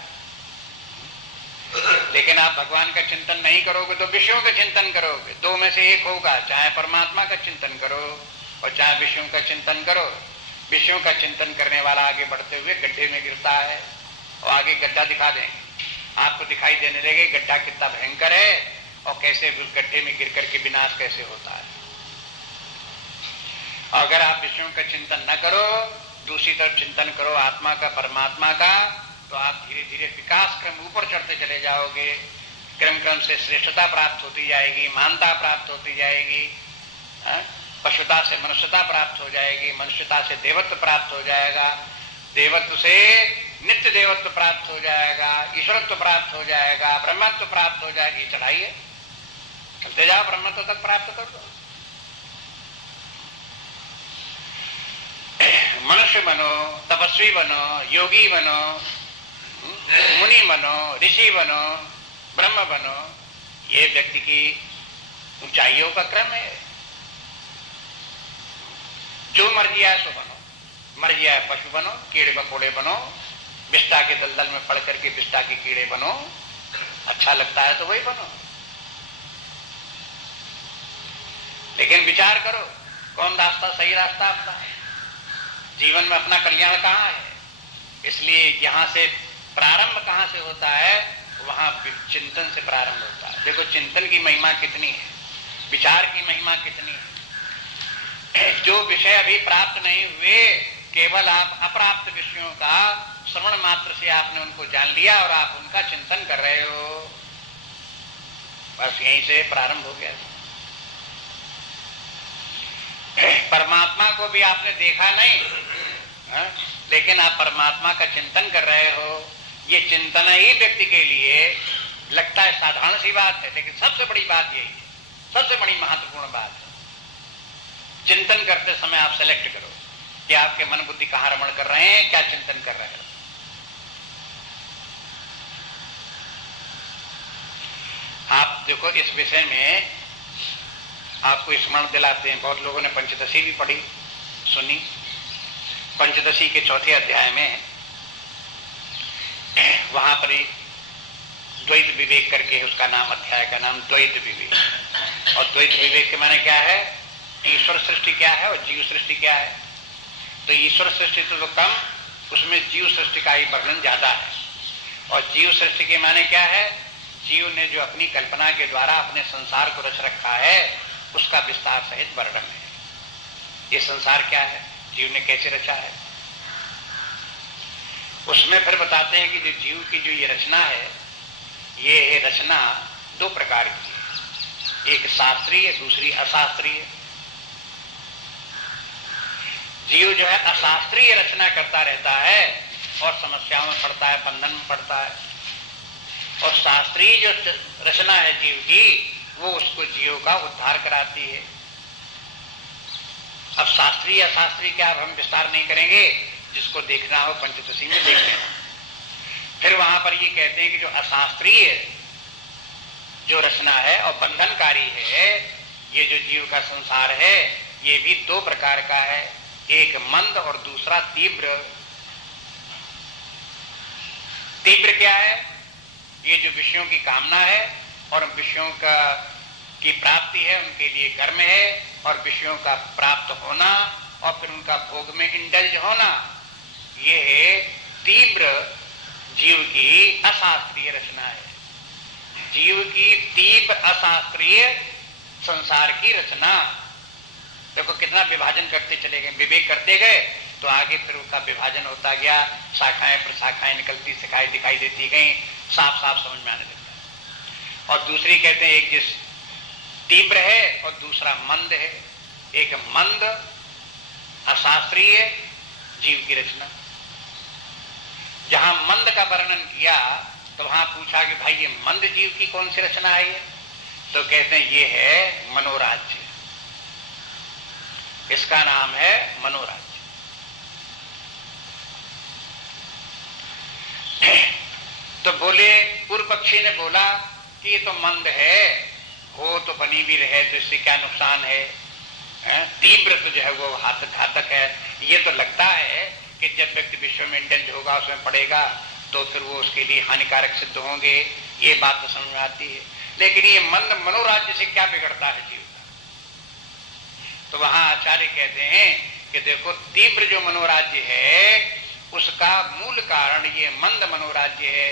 लेकिन आप भगवान का चिंतन नहीं करोगे तो विषयों का चिंतन करोगे, दो में से एक होगा, चाहे परमात्मा का चिंतन करो और चाहे विषयों का चिंतन करो। विषयों का चिंतन करने वाला आगे बढ़ते हुए गड्ढे में गिरता है और आगे गड्ढा दिखा देंगे, आपको दिखाई देने लगे गड्ढा कितना भयंकर है और कैसे उस गड्ढे में गिर करके विनाश कैसे होता है। अगर आप विषयों का चिंतन न करो, दूसरी तरफ चिंतन करो आत्मा का, परमात्मा का, तो आप धीरे धीरे विकास क्रम ऊपर चढ़ते चले जाओगे। क्रम क्रम से श्रेष्ठता प्राप्त होती जाएगी, महानता प्राप्त होती जाएगी, पशुता से मनुष्यता प्राप्त हो जाएगी, मनुष्यता से देवत्व प्राप्त हो जाएगा, देवत्व से नित्य देवत्व प्राप्त हो जाएगा, ईश्वरत्व प्राप्त हो जाएगा, ब्रह्मत्व प्राप्त हो जाएगी। चढ़ाई है, चलते जाओ, ब्रह्मत्व तक प्राप्त कर दो। मनुष्य बनो, तपस्वी बनो, योगी बनो, मुनि बनो, ऋषि बनो, ब्रह्म बनो, ये व्यक्ति की ऊंचाइयों का क्रम है। जो मर्जी आए सो बनो, मर्जी आए पशु बनो, कीड़े मकोड़े बनो, विष्ठा के दलदल में पड़ करके विष्ठा के कीड़े बनो, अच्छा लगता है तो वही बनो। लेकिन विचार करो कौन रास्ता सही रास्ता अपना है, जीवन में अपना कल्याण कहाँ है। इसलिए यहां से प्रारंभ कहां से होता है? वहां चिंतन से प्रारंभ होता है। देखो चिंतन की महिमा कितनी है, विचार की महिमा कितनी है। जो विषय अभी प्राप्त नहीं हुए, केवल आप अप्राप्त विषयों का श्रवण मात्र से आपने उनको जान लिया और आप उनका चिंतन कर रहे हो, बस यहीं से प्रारंभ हो गया। परमात्मा को भी आपने देखा नहीं, लेकिन आप परमात्मा का चिंतन कर रहे हो। ये चिंतन ही व्यक्ति के लिए लगता है साधारण सी बात है, लेकिन सबसे बड़ी बात यही है, सबसे बड़ी महत्वपूर्ण बात है। चिंतन करते समय आप सेलेक्ट करो कि आपके मन बुद्धि कहाँ रमण कर रहे हैं, क्या चिंतन कर रहे हैं। आप देखो इस विषय में आपको स्मरण दिलाते हैं। बहुत लोगों ने पंचदशी भी पढ़ी सुनी। पंचदशी के चौथे अध्याय में वहां पर द्वैत विवेक करके उसका नाम, अध्याय का नाम द्वैत विवेक। और द्वैत विवेक के माने क्या है, ईश्वर सृष्टि क्या है और जीव सृष्टि क्या है। तो ईश्वर सृष्टि तो कम, उसमें जीव सृष्टि का ही वर्णन ज्यादा है। और जीव सृष्टि के माने क्या है, जीव ने जो अपनी कल्पना के द्वारा अपने संसार को रच रखा है उसका विस्तार सहित वर्णन है। ये संसार क्या है, जीव ने कैसे रचा है, उसमें फिर बताते हैं कि जो जीव की जो ये रचना है, ये रचना दो प्रकार की है, एक शास्त्रीय दूसरी अशास्त्रीय। जीव जो है अशास्त्रीय रचना करता रहता है और समस्याओं में पड़ता है, बंधन में पड़ता है। और शास्त्रीय जो रचना है जीव की, वो उसको जीव का उद्धार कराती है। अब शास्त्रीय अशास्त्रीय क्या हम विस्तार नहीं करेंगे, जिसको देखना हो पंचदशी में देख लेना। फिर वहां पर ये कहते हैं कि जो अशास्त्रीय जो रचना है और बंधनकारी है, ये जो जीव का संसार है, ये भी दो प्रकार का है, एक मंद और दूसरा तीव्र। तीव्र क्या है, ये जो विषयों की कामना है और विषयों की प्राप्ति है, उनके लिए कर्म है, और विषयों का प्राप्त होना और फिर उनका भोग में इंडल्ज होना, ये है तीव्र जीव की अशास्त्रीय रचना है। जीव की तीव्र अशास्त्रीय संसार की रचना। देखो कितना विभाजन करते चले गए, विवेक करते गए तो आगे फिर उसका विभाजन होता गया, शाखाएं प्रशाखाएं निकलती सिखाई दिखाई देती गई, साफ साफ समझ में आने लगता है। और दूसरी कहते हैं एक जिस तीव्र है और दूसरा मंद है। एक मंद अशास्त्रीय जीव की रचना। जहां मंद का वर्णन किया तो वहां पूछा कि भाई ये मंद जीव की कौन सी रचना है ये, तो कहते हैं ये है मनोराज्य, इसका नाम है मनोराज्य। तो बोले, पूर्व पक्षी ने बोला कि ये तो मंद है, हो तो बनी भी रहे तो इससे क्या नुकसान है, तीव्र तो जो है वो घातक है। ये तो लगता है कि जब व्यक्ति विश्व में इंडल्ज होगा, उसमें पड़ेगा, तो फिर वो उसके लिए हानिकारक सिद्ध होंगे, ये बात तो समझ में आती है। लेकिन ये मंद मनोराज्य से क्या बिगड़ता है जीव का, तो वहां आचार्य कहते हैं कि देखो तीव्र जो मनोराज्य है उसका मूल कारण ये मंद मनोराज्य है।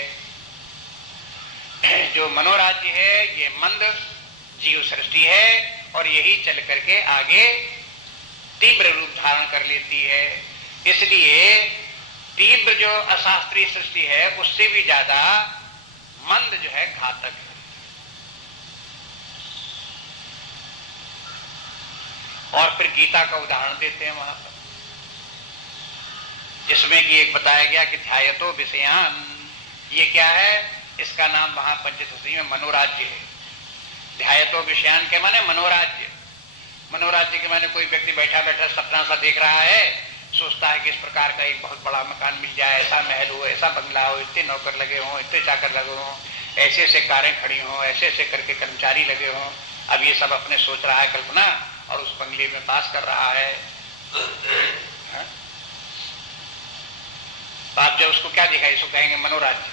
जो मनोराज्य है ये मंद जीव सृष्टि है और यही चल करके आगे तीव्र रूप धारण कर लेती है। इसलिए तीव्र जो अशास्त्रीय सृष्टि है उससे भी ज्यादा मंद जो है घातक है। और फिर गीता का उदाहरण देते हैं वहां पर, जिसमें कि एक बताया गया कि ध्यायतो विषयान, ये क्या है, इसका नाम वहां पंचदशी में मनोराज्य है। ध्यायतो विषयान के माने मनोराज्य। मनोराज्य के माने कोई व्यक्ति बैठा बैठा सपना सा देख रहा है, सोचता है कि इस प्रकार का एक बहुत बड़ा मकान मिल जाए, ऐसा महल हो, ऐसा बंगला हो, इतने नौकर लगे हों, इतने चाकर लगे हों, ऐसे ऐसे कारें खड़ी हों, ऐसे ऐसे करके कर्मचारी लगे हों। अब ये सब अपने सोच रहा है कल्पना और उस बंगले में पास कर रहा है। तो आप जब उसको क्या दिखाई, इसको कहेंगे मनोराज्य।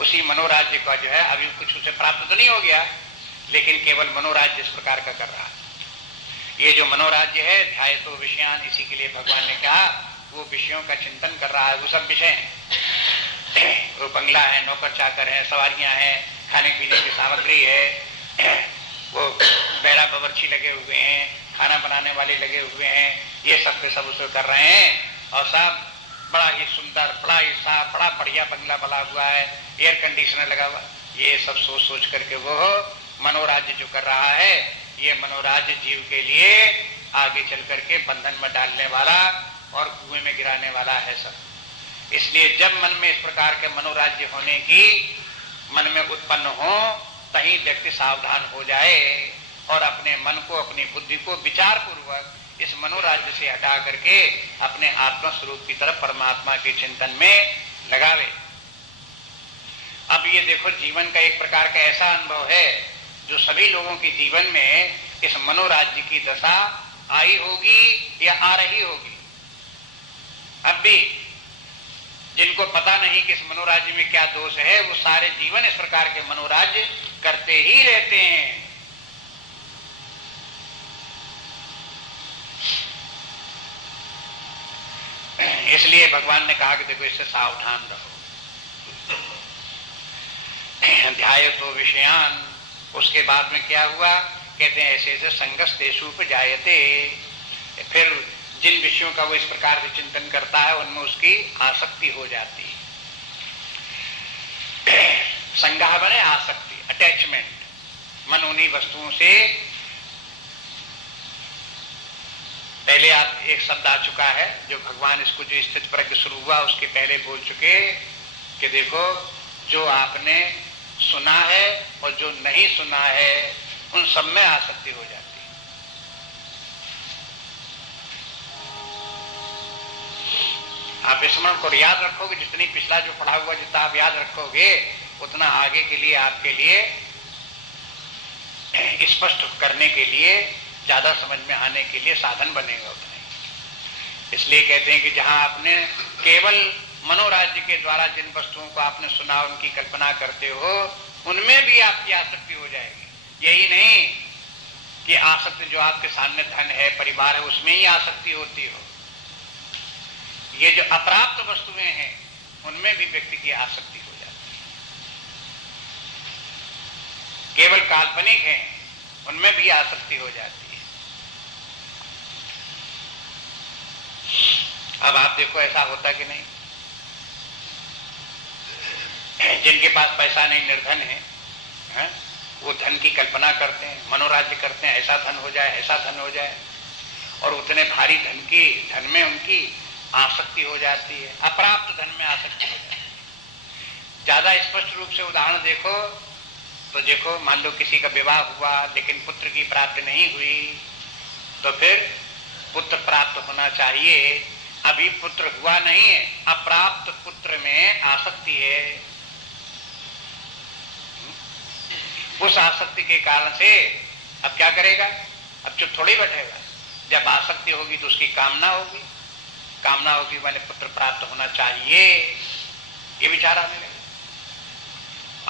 उसी मनोराज्य का जो है अभी कुछ उसे प्राप्त तो नहीं हो गया, लेकिन केवल मनोराज्य इस प्रकार का कर रहा है। ये जो मनोराज्य है ध्यायतो विषयान, इसी के लिए भगवान ने कहा वो विषयों का चिंतन कर रहा है। वो सब विषय हैं, वो बंगला है, नौकर चाकर है, सवारियां हैं, खाने पीने की सामग्री है, वो बैरा बावर्ची लगे हुए हैं, खाना बनाने वाले लगे हुए हैं, ये सब के सब उसे कर रहे हैं। और सब बड़ा ही सुंदर, बड़ा ही साफ, बड़ा बढ़िया बंगला बना हुआ है, एयर कंडीशनर लगा हुआ, ये सब सोच सोच करके वो मनोराज्य जो कर रहा है, ये मनोराज्य जीव के लिए आगे चल करके बंधन में डालने वाला और कुएं में गिराने वाला है सब। इसलिए जब मन में इस प्रकार के मनोराज्य होने की मन में उत्पन्न हो, कहीं व्यक्ति सावधान हो जाए और अपने मन को, अपनी बुद्धि को विचार पूर्वक इस मनोराज्य से हटा करके अपने आत्मा स्वरूप की तरफ परमात्मा के चिंतन में लगावे। अब ये देखो जीवन का एक प्रकार का ऐसा अनुभव है जो सभी लोगों के जीवन में इस मनोराज्य की दशा आई होगी या आ रही होगी। अब भी जिनको पता नहीं कि इस मनोराज्य में क्या दोष है, वो सारे जीवन इस प्रकार के मनोराज्य करते ही रहते हैं। इसलिए भगवान ने कहा कि देखो इससे सावधान रहो। ध्याय तो विषयान, उसके बाद में क्या हुआ, कहते हैं ऐसे ऐसे संगस देशुपजायते, फिर जिन विषयों का वो इस प्रकार से चिंतन करता है उनमें उसकी आसक्ति हो जाती है। संगाह बने आसक्ति, अटैचमेंट। मन उन्हीं वस्तुओं से, पहले आप एक शब्द आ चुका है जो भगवान इसको जो स्थित प्रज्ञ शुरू हुआ उसके पहले बोल चुके कि देखो जो आपने सुना है और जो नहीं सुना है उन सब में आसक्ति हो जाती है। आप स्मरण को याद रखोगे, जितनी पिछला जो पढ़ा हुआ जितना आप याद रखोगे उतना आगे के लिए आपके लिए स्पष्ट करने के लिए, ज्यादा समझ में आने के लिए साधन बनेगा उतना ही। इसलिए कहते हैं कि जहां आपने केवल मनोराज्य के द्वारा जिन वस्तुओं को आपने सुना उनकी कल्पना करते हो उनमें भी आपकी आसक्ति हो जाएगी। यही नहीं कि आसक्ति जो आपके सामने धन है, परिवार है, उसमें ही आसक्ति होती हो, ये जो अप्राप्त वस्तुएं हैं उनमें भी व्यक्ति की आसक्ति हो जाती है। केवल काल्पनिक है उनमें भी आसक्ति हो जाती है। अब आप देखो ऐसा होता कि नहीं, जिनके पास पैसा नहीं, निर्धन है, वो धन की कल्पना करते हैं, मनोराज्य करते हैं, ऐसा धन हो जाए, ऐसा धन हो जाए, और उतने भारी धन में उनकी आसक्ति हो जाती है। अप्राप्त धन में आसक्ति हो जाती है। ज्यादा स्पष्ट रूप से उदाहरण देखो तो देखो, मान लो किसी का विवाह हुआ लेकिन पुत्र की प्राप्ति नहीं हुई, तो फिर पुत्र प्राप्त होना चाहिए, अभी पुत्र हुआ नहीं है, अप्राप्त पुत्र में आसक्ति है। उस आसक्ति के कारण से अब क्या करेगा, अब चुप थोड़ी बैठेगा। जब आसक्ति होगी तो उसकी कामना होगी, कामना होगी मैंने पुत्र प्राप्त होना चाहिए, ये विचार आने लगे।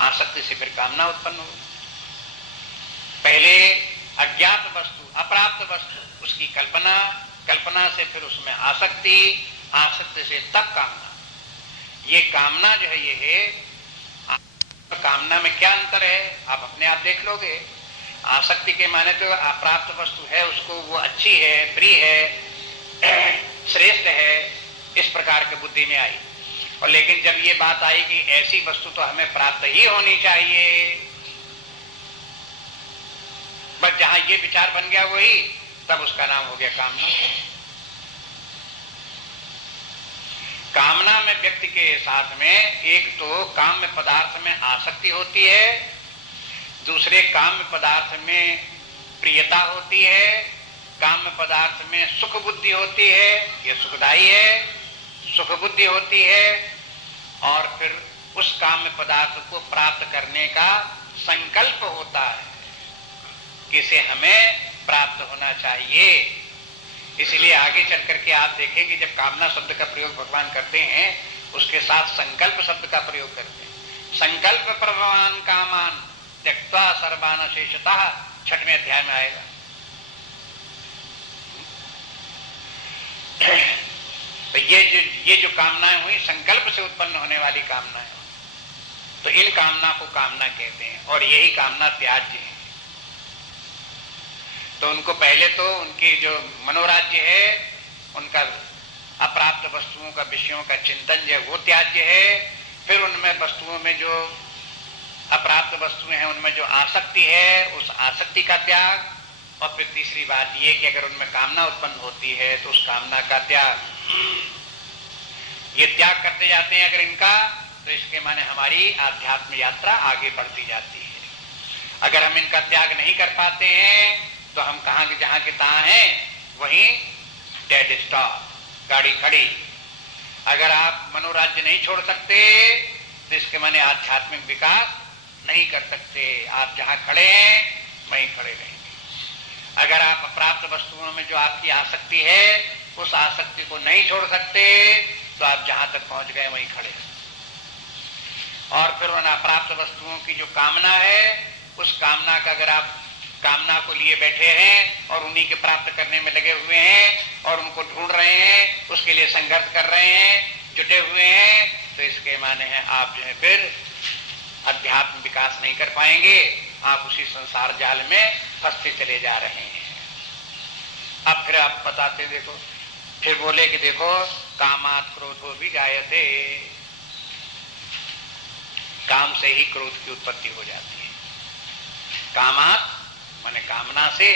आसक्ति से फिर कामना उत्पन्न होगी। पहले अज्ञात वस्तु, अप्राप्त वस्तु, उसकी कल्पना, कल्पना से फिर उसमें आसक्ति, आसक्ति से तब कामना। ये कामना जो है ये है, कामना में क्या अंतर है आप अपने आप देख लोगे। आसक्ति के माने तो अप्राप्त वस्तु है, उसको वो अच्छी है, प्रिय है, श्रेष्ठ है, इस प्रकार की बुद्धि में आई। और लेकिन जब ये बात आई कि ऐसी वस्तु तो हमें प्राप्त ही होनी चाहिए, बस जहां ये विचार बन गया वही, तब उसका नाम हो गया कामना। कामना में व्यक्ति के साथ में एक तो काम्य पदार्थ में आसक्ति होती है, दूसरे काम्य पदार्थ में प्रियता होती है, काम्य पदार्थ में सुख बुद्धि होती है, ये सुखदायी है, सुख बुद्धि होती है, और फिर उस काम्य पदार्थ को प्राप्त करने का संकल्प होता है कि इसे हमें प्राप्त होना चाहिए। इसलिए आगे चल करके आप देखेंगे जब कामना शब्द का प्रयोग भगवान करते हैं उसके साथ संकल्प शब्द का प्रयोग करते हैं। संकल्प प्रभवान कामान त्यक्त्वा सर्वान शेषतः, 6वें अध्याय में आएगा। तो ये जो कामनाएं हुई संकल्प से उत्पन्न होने वाली कामनाएं, तो इन कामना को कामना कहते हैं, और यही कामना त्याज्य है। तो उनको पहले तो उनकी जो मनोराज्य है, उनका अप्राप्त वस्तुओं का, विषयों का चिंतन जो है वो त्याज्य है। फिर उनमें वस्तुओं में जो अप्राप्त वस्तुएं हैं उनमें जो आसक्ति है, उस आसक्ति का त्याग, और फिर तीसरी बात ये कि अगर उनमें कामना उत्पन्न होती है तो उस कामना का त्याग। ये त्याग करते जाते हैं अगर इनका, तो इसके माने हमारी आध्यात्म यात्रा आगे बढ़ती जाती है। अगर हम इनका त्याग नहीं कर पाते हैं तो हम कहाँ के जहां के तहां हैं, वहीं डेड स्टॉप, गाड़ी खड़ी। अगर आप मनोराज्य नहीं छोड़ सकते तो इसके माने आध्यात्मिक विकास नहीं कर सकते। आप जहां खड़े हैं वहीं खड़े रहेंगे। अगर आप अप्राप्त वस्तुओं में जो आपकी आसक्ति है उस आसक्ति को नहीं छोड़ सकते तो आप जहां तक पहुंच गए वहीं खड़े हैं। और फिर उन अप्राप्त वस्तुओं की जो कामना है उस कामना का अगर आप कामना को लिए बैठे हैं और उन्हीं के प्राप्त करने में लगे हुए हैं और उनको ढूंढ रहे हैं, उसके लिए संघर्ष कर रहे हैं, जुटे हुए हैं, तो इसके माने हैं आप जो है फिर अध्यात्म विकास नहीं कर पाएंगे। आप उसी संसार जाल में फंसते चले जा रहे हैं। अब फिर आप बताते देखो, फिर बोले कि देखो कामात् क्रोधो भी जायते, काम से ही क्रोध की उत्पत्ति हो जाती है। कामात् माने कामना से,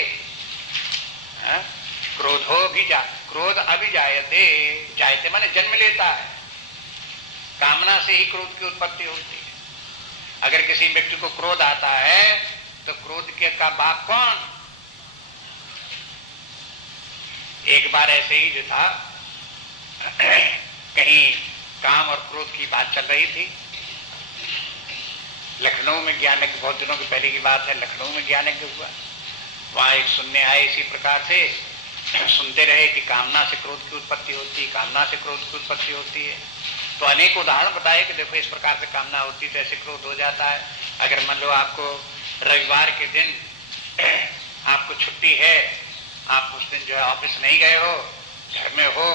क्रोधो भी क्रोध अभिजायते, जायते माने जन्म लेता है। कामना से ही क्रोध की उत्पत्ति होती है। अगर किसी व्यक्ति को क्रोध आता है तो क्रोध के का बाप कौन? एक बार ऐसे ही जो था कहीं काम और क्रोध की बात चल रही थी। लखनऊ में ज्ञानज्ञ, बहुत दिनों की पहले की बात है, लखनऊ में ज्ञानज्ञ हुआ। वहां एक सुनने आए, इसी प्रकार से सुनते रहे कि कामना से क्रोध की उत्पत्ति होती है, कामना से क्रोध की उत्पत्ति होती है। तो अनेक उदाहरण बताए कि देखो इस प्रकार से कामना होती तो ऐसे क्रोध हो जाता है। अगर मान लो आपको रविवार के दिन आपको छुट्टी है, आप उस दिन जो है ऑफिस नहीं गए हो, घर में हो,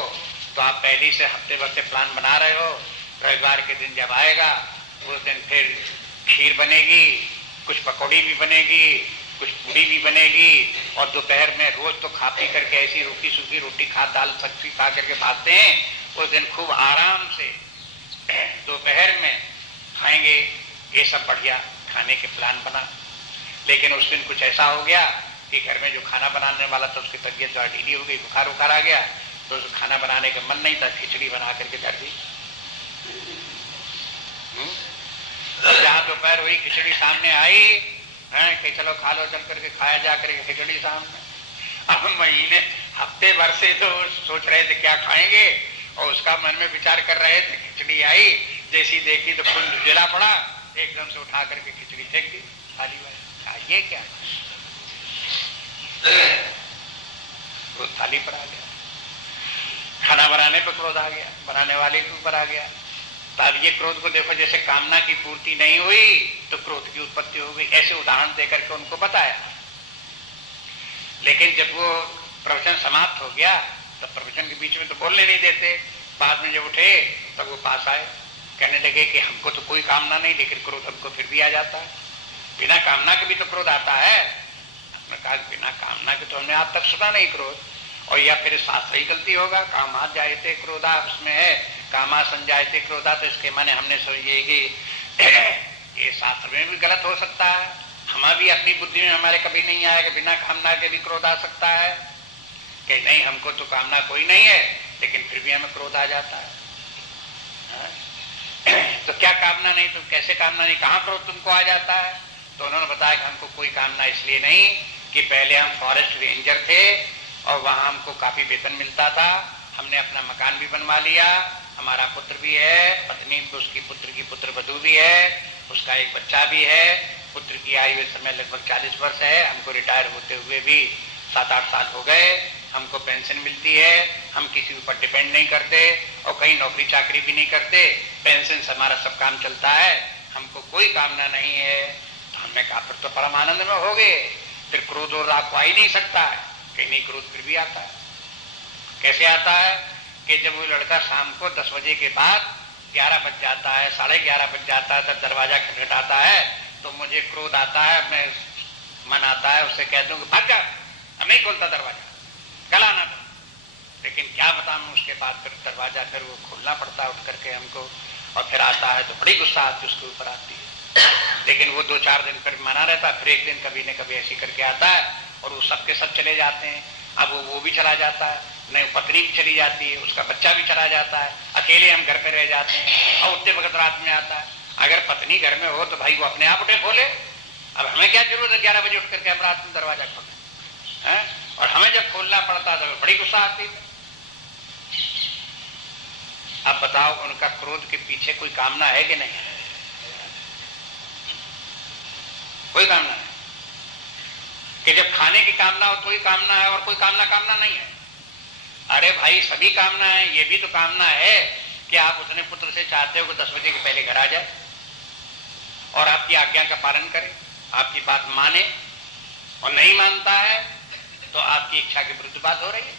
तो आप पहले से हफ्ते भर से प्लान बना रहे हो। रविवार के दिन जब आएगा उस दिन फिर खीर बनेगी, कुछ पकौड़ी भी बनेगी, कुछ पूड़ी भी बनेगी, और दोपहर में रोज तो खा पी करके ऐसी रोटी सूखी रोटी खा दाल सब्जी खा करके भागते हैं। उस दिन खूब आराम से दोपहर में खाएंगे। ये सब बढ़िया खाने के प्लान बना, लेकिन उस दिन कुछ ऐसा हो गया कि घर में जो खाना बनाने वाला था उसकी तबीयत थोड़ा ढीली हो गई, बुखार उखार आ गया, तो उस खाना बनाने का मन नहीं था, खिचड़ी बना करके कर दी। जहां दोपहर हुई खिचड़ी सामने आई कि चलो खा लो, चल करके खाया जा करके खिचड़ी सामने। अब महीने हफ्ते भर से तो सोच रहे थे क्या खाएंगे, और उसका मन में विचार कर रहे थे। खिचड़ी आई, जैसी देखी तो खून जला पड़ा, एकदम से उठा करके खिचड़ी फेंक दी थाली वाली। ये क्या, क्रोध थाली पर आ गया। खाना बनाने पर क्रोध आ गया, बनाने वाले के ऊपर आ गया। तो अब ये क्रोध को देखो, जैसे कामना की पूर्ति नहीं हुई तो क्रोध की उत्पत्ति हो गई। ऐसे उदाहरण देकर के उनको बताया। लेकिन जब वो प्रवचन समाप्त हो गया तो प्रवचन के बीच में तो बोलने नहीं देते। बाद में जब उठे तब वो पास आए, कहने लगे कि हमको तो कोई कामना नहीं, लेकिन क्रोध हमको फिर भी आ जाता है। बिना कामना के भी तो क्रोध आता है। हमने कहा बिना कामना के तो हमने आज तक सुना नहीं क्रोध, और या फिर शास्त्र ही गलती होगा। कामात् जायते क्रोधा, उसमें है कामा संजायते क्रोधा, तो इसके माने हमने समझिए कि ये शास्त्र में भी गलत हो सकता है। हमारी भी अपनी बुद्धि में हमारे कभी नहीं आया कि बिना कामना के भी क्रोध आ सकता है, कि नहीं हमको तो कामना कोई नहीं है लेकिन फिर भी हमें क्रोध आ जाता है। तो क्या कामना नहीं, तो कैसे कामना नहीं, कहाँ क्रोध तुमको आ जाता है? तो उन्होंने बताया कि हमको कोई कामना इसलिए नहीं कि पहले हम फॉरेस्ट रेंजर थे और वहां हमको काफी वेतन मिलता था। हमने अपना मकान भी बनवा लिया, हमारा पुत्र भी है, पत्नी उसकी पुत्र की पुत्र वधू भी है, उसका एक बच्चा भी है। पुत्र की आयु इस समय लगभग 40 वर्ष है। हमको रिटायर होते हुए भी 7-8 साल हो गए। हमको पेंशन मिलती है, हम किसी ऊपर डिपेंड नहीं करते और कहीं नौकरी चाकरी भी नहीं करते। पेंशन से हमारा सब काम चलता है, हमको कोई कामना नहीं है। तो हमने कहा फिर तो परम आनंद में हो गए, फिर क्रोध और राग आ ही नहीं सकता है। कहीं नहीं, क्रोध फिर भी आता है। कैसे आता है कि जब वो लड़का शाम को 10 बजे के बाद 11 बज जाता है, 11:30 बज जाता है, तब दरवाजा खटखटाता है तो मुझे क्रोध आता है। मैं मन आता है उससे कह दूं कि भाग जा, हम नहीं खोलता दरवाजा, कल आना था। लेकिन क्या बताऊं, उसके बाद फिर दरवाजा फिर वो खोलना पड़ता है उठ करके हमको, और फिर आता है तो बड़ी गुस्सा आती उसके ऊपर आती है। लेकिन वो 2-4 दिन फिर मना रहता है, फिर एक दिन कभी न कभी ऐसी करके आता है और वो सबके सब चले जाते हैं। अब वो भी चला जाता है, नहीं पत्नी भी चली जाती है, उसका बच्चा भी चला जाता है, अकेले हम घर पे रह जाते हैं। और उठते वक्त रात में आता है। अगर पत्नी घर में हो तो भाई वो अपने आप उठे खोले। अब हमें क्या जरूरत है 11 बजे उठ करके हम रात में दरवाजा खोले, और हमें जब खोलना पड़ता तो बड़ी गुस्सा आती है। अब बताओ उनका क्रोध के पीछे कोई कामना है कि नहीं? कोई कामना नहीं कि जब खाने की कामना हो तो ही कामना है और कोई कामना कामना नहीं है। अरे भाई सभी कामना है, ये भी तो कामना है कि आप अपने पुत्र से चाहते हो कि 10 बजे के पहले घर आ जाए और आपकी आज्ञा का पालन करे, आपकी बात माने, और नहीं मानता है तो आपकी इच्छा के विरुद्ध बात हो रही है।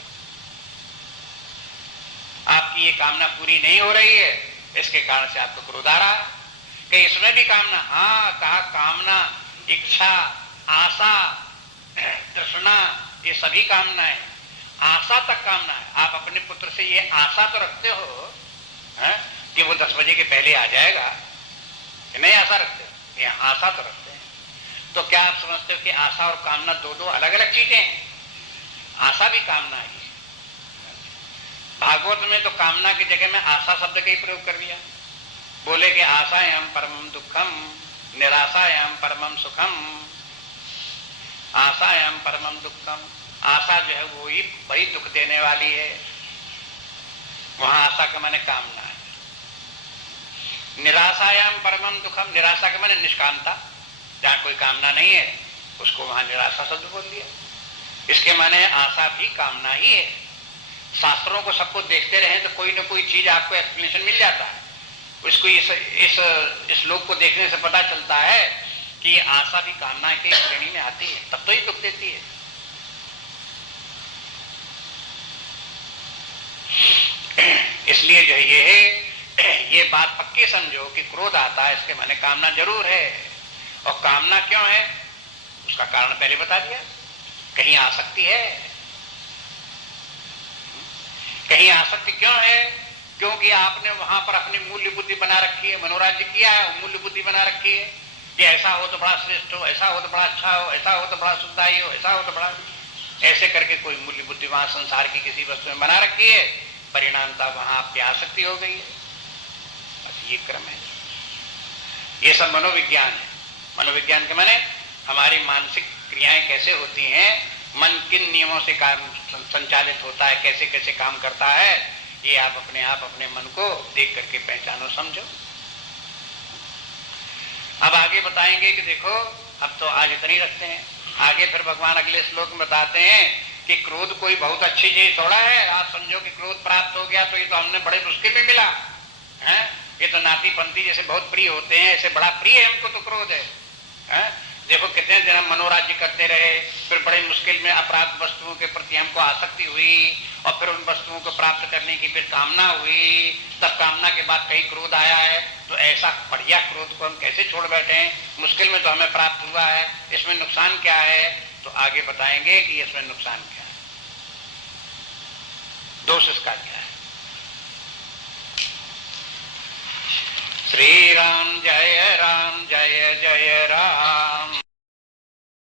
आपकी ये कामना पूरी नहीं हो रही है, इसके कारण से आपको क्रोध आ रहा है कि इसमें भी कामना। हाँ, कहा कामना, इच्छा, आशा, तृष्णा, ये सभी कामनाएं, आशा तक कामना है। आप अपने पुत्र से ये आशा तो रखते हो कि वो 10 बजे के पहले आ जाएगा, कि नहीं आशा रखते हो? ये आशा तो रखते हैं। तो क्या आप समझते हो कि आशा और कामना दो अलग अलग चीजें हैं? आशा भी कामना ही है। भागवत में तो कामना की जगह में आशा शब्द का ही प्रयोग कर दिया। बोले कि आशायाम परमम दुखम, निराशायाम परमम सुखम। आशायाम परमम दुखम, आशा जो है वो ही बड़ी दुख देने वाली है। वहां आशा का माने कामना है। निराशायाम परमम दुखम, निराशा का माने निष्कामता, जहां कोई कामना नहीं है उसको वहां निराशा शब्द बोल दिया। इसके माने आशा भी कामना ही है। शास्त्रों को सबको देखते रहे तो कोई ना कोई चीज आपको एक्सप्लेनेशन मिल जाता है। उसको इस श्लोक को देखने से पता चलता है कि ये आशा भी कामना की श्रेणी में आती है, तब तो ही दुख देती है। इसलिए जो ये बात पक्की समझो कि क्रोध आता है, इसके माने कामना जरूर है। और कामना क्यों है उसका कारण पहले बता दिया। कहीं आसक्ति है। कहीं आसक्ति क्यों है? क्योंकि आपने वहां पर अपनी मूल्य बुद्धि बना रखी है, मनोराज्य किया है, मूल्य बुद्धि बना रखी है कि ऐसा हो तो बड़ा श्रेष्ठ हो, ऐसा हो तो बड़ा अच्छा हो, ऐसा हो तो बड़ा सुखदायी हो, ऐसा हो तो बड़ा, ऐसे करके कोई मूल्य बुद्धि वहां संसार की किसी वस्तु में बना रखी है। परिणामता वहां आपकी आसक्ति हो गई है। बस ये क्रम है। ये सब मनोविज्ञान है। मनोविज्ञान के माने हमारी मानसिक क्रियाएं कैसे होती हैं, मन किन नियमों से काम संचालित होता है, कैसे कैसे काम करता है, ये आप अपने मन को देख करके पहचानो, समझो। अब आगे बताएंगे कि देखो, अब तो आज इतनी रखते हैं। आगे फिर भगवान अगले श्लोक में बताते हैं कि क्रोध कोई बहुत अच्छी चीज थोड़ा है। आप समझो कि क्रोध प्राप्त हो गया तो ये तो हमने बड़े मुश्किल में मिला है। ये तो नाती पंथी जैसे बहुत प्रिय होते हैं, ऐसे बड़ा प्रिय हमको तो क्रोध है। देखो कितने दिन हम मनोराज्य करते रहे, फिर बड़े मुश्किल में अपराध वस्तुओं के प्रति हमको आसक्ति हुई, और फिर उन वस्तुओं को प्राप्त करने की फिर कामना हुई, तब कामना के बाद कहीं क्रोध आया है। तो ऐसा बढ़िया क्रोध को हम कैसे छोड़ बैठे हैं? मुश्किल में तो हमें प्राप्त हुआ है, इसमें नुकसान क्या है? तो आगे बताएंगे कि इसमें नुकसान क्या है, दोष इसका क्या है। श्री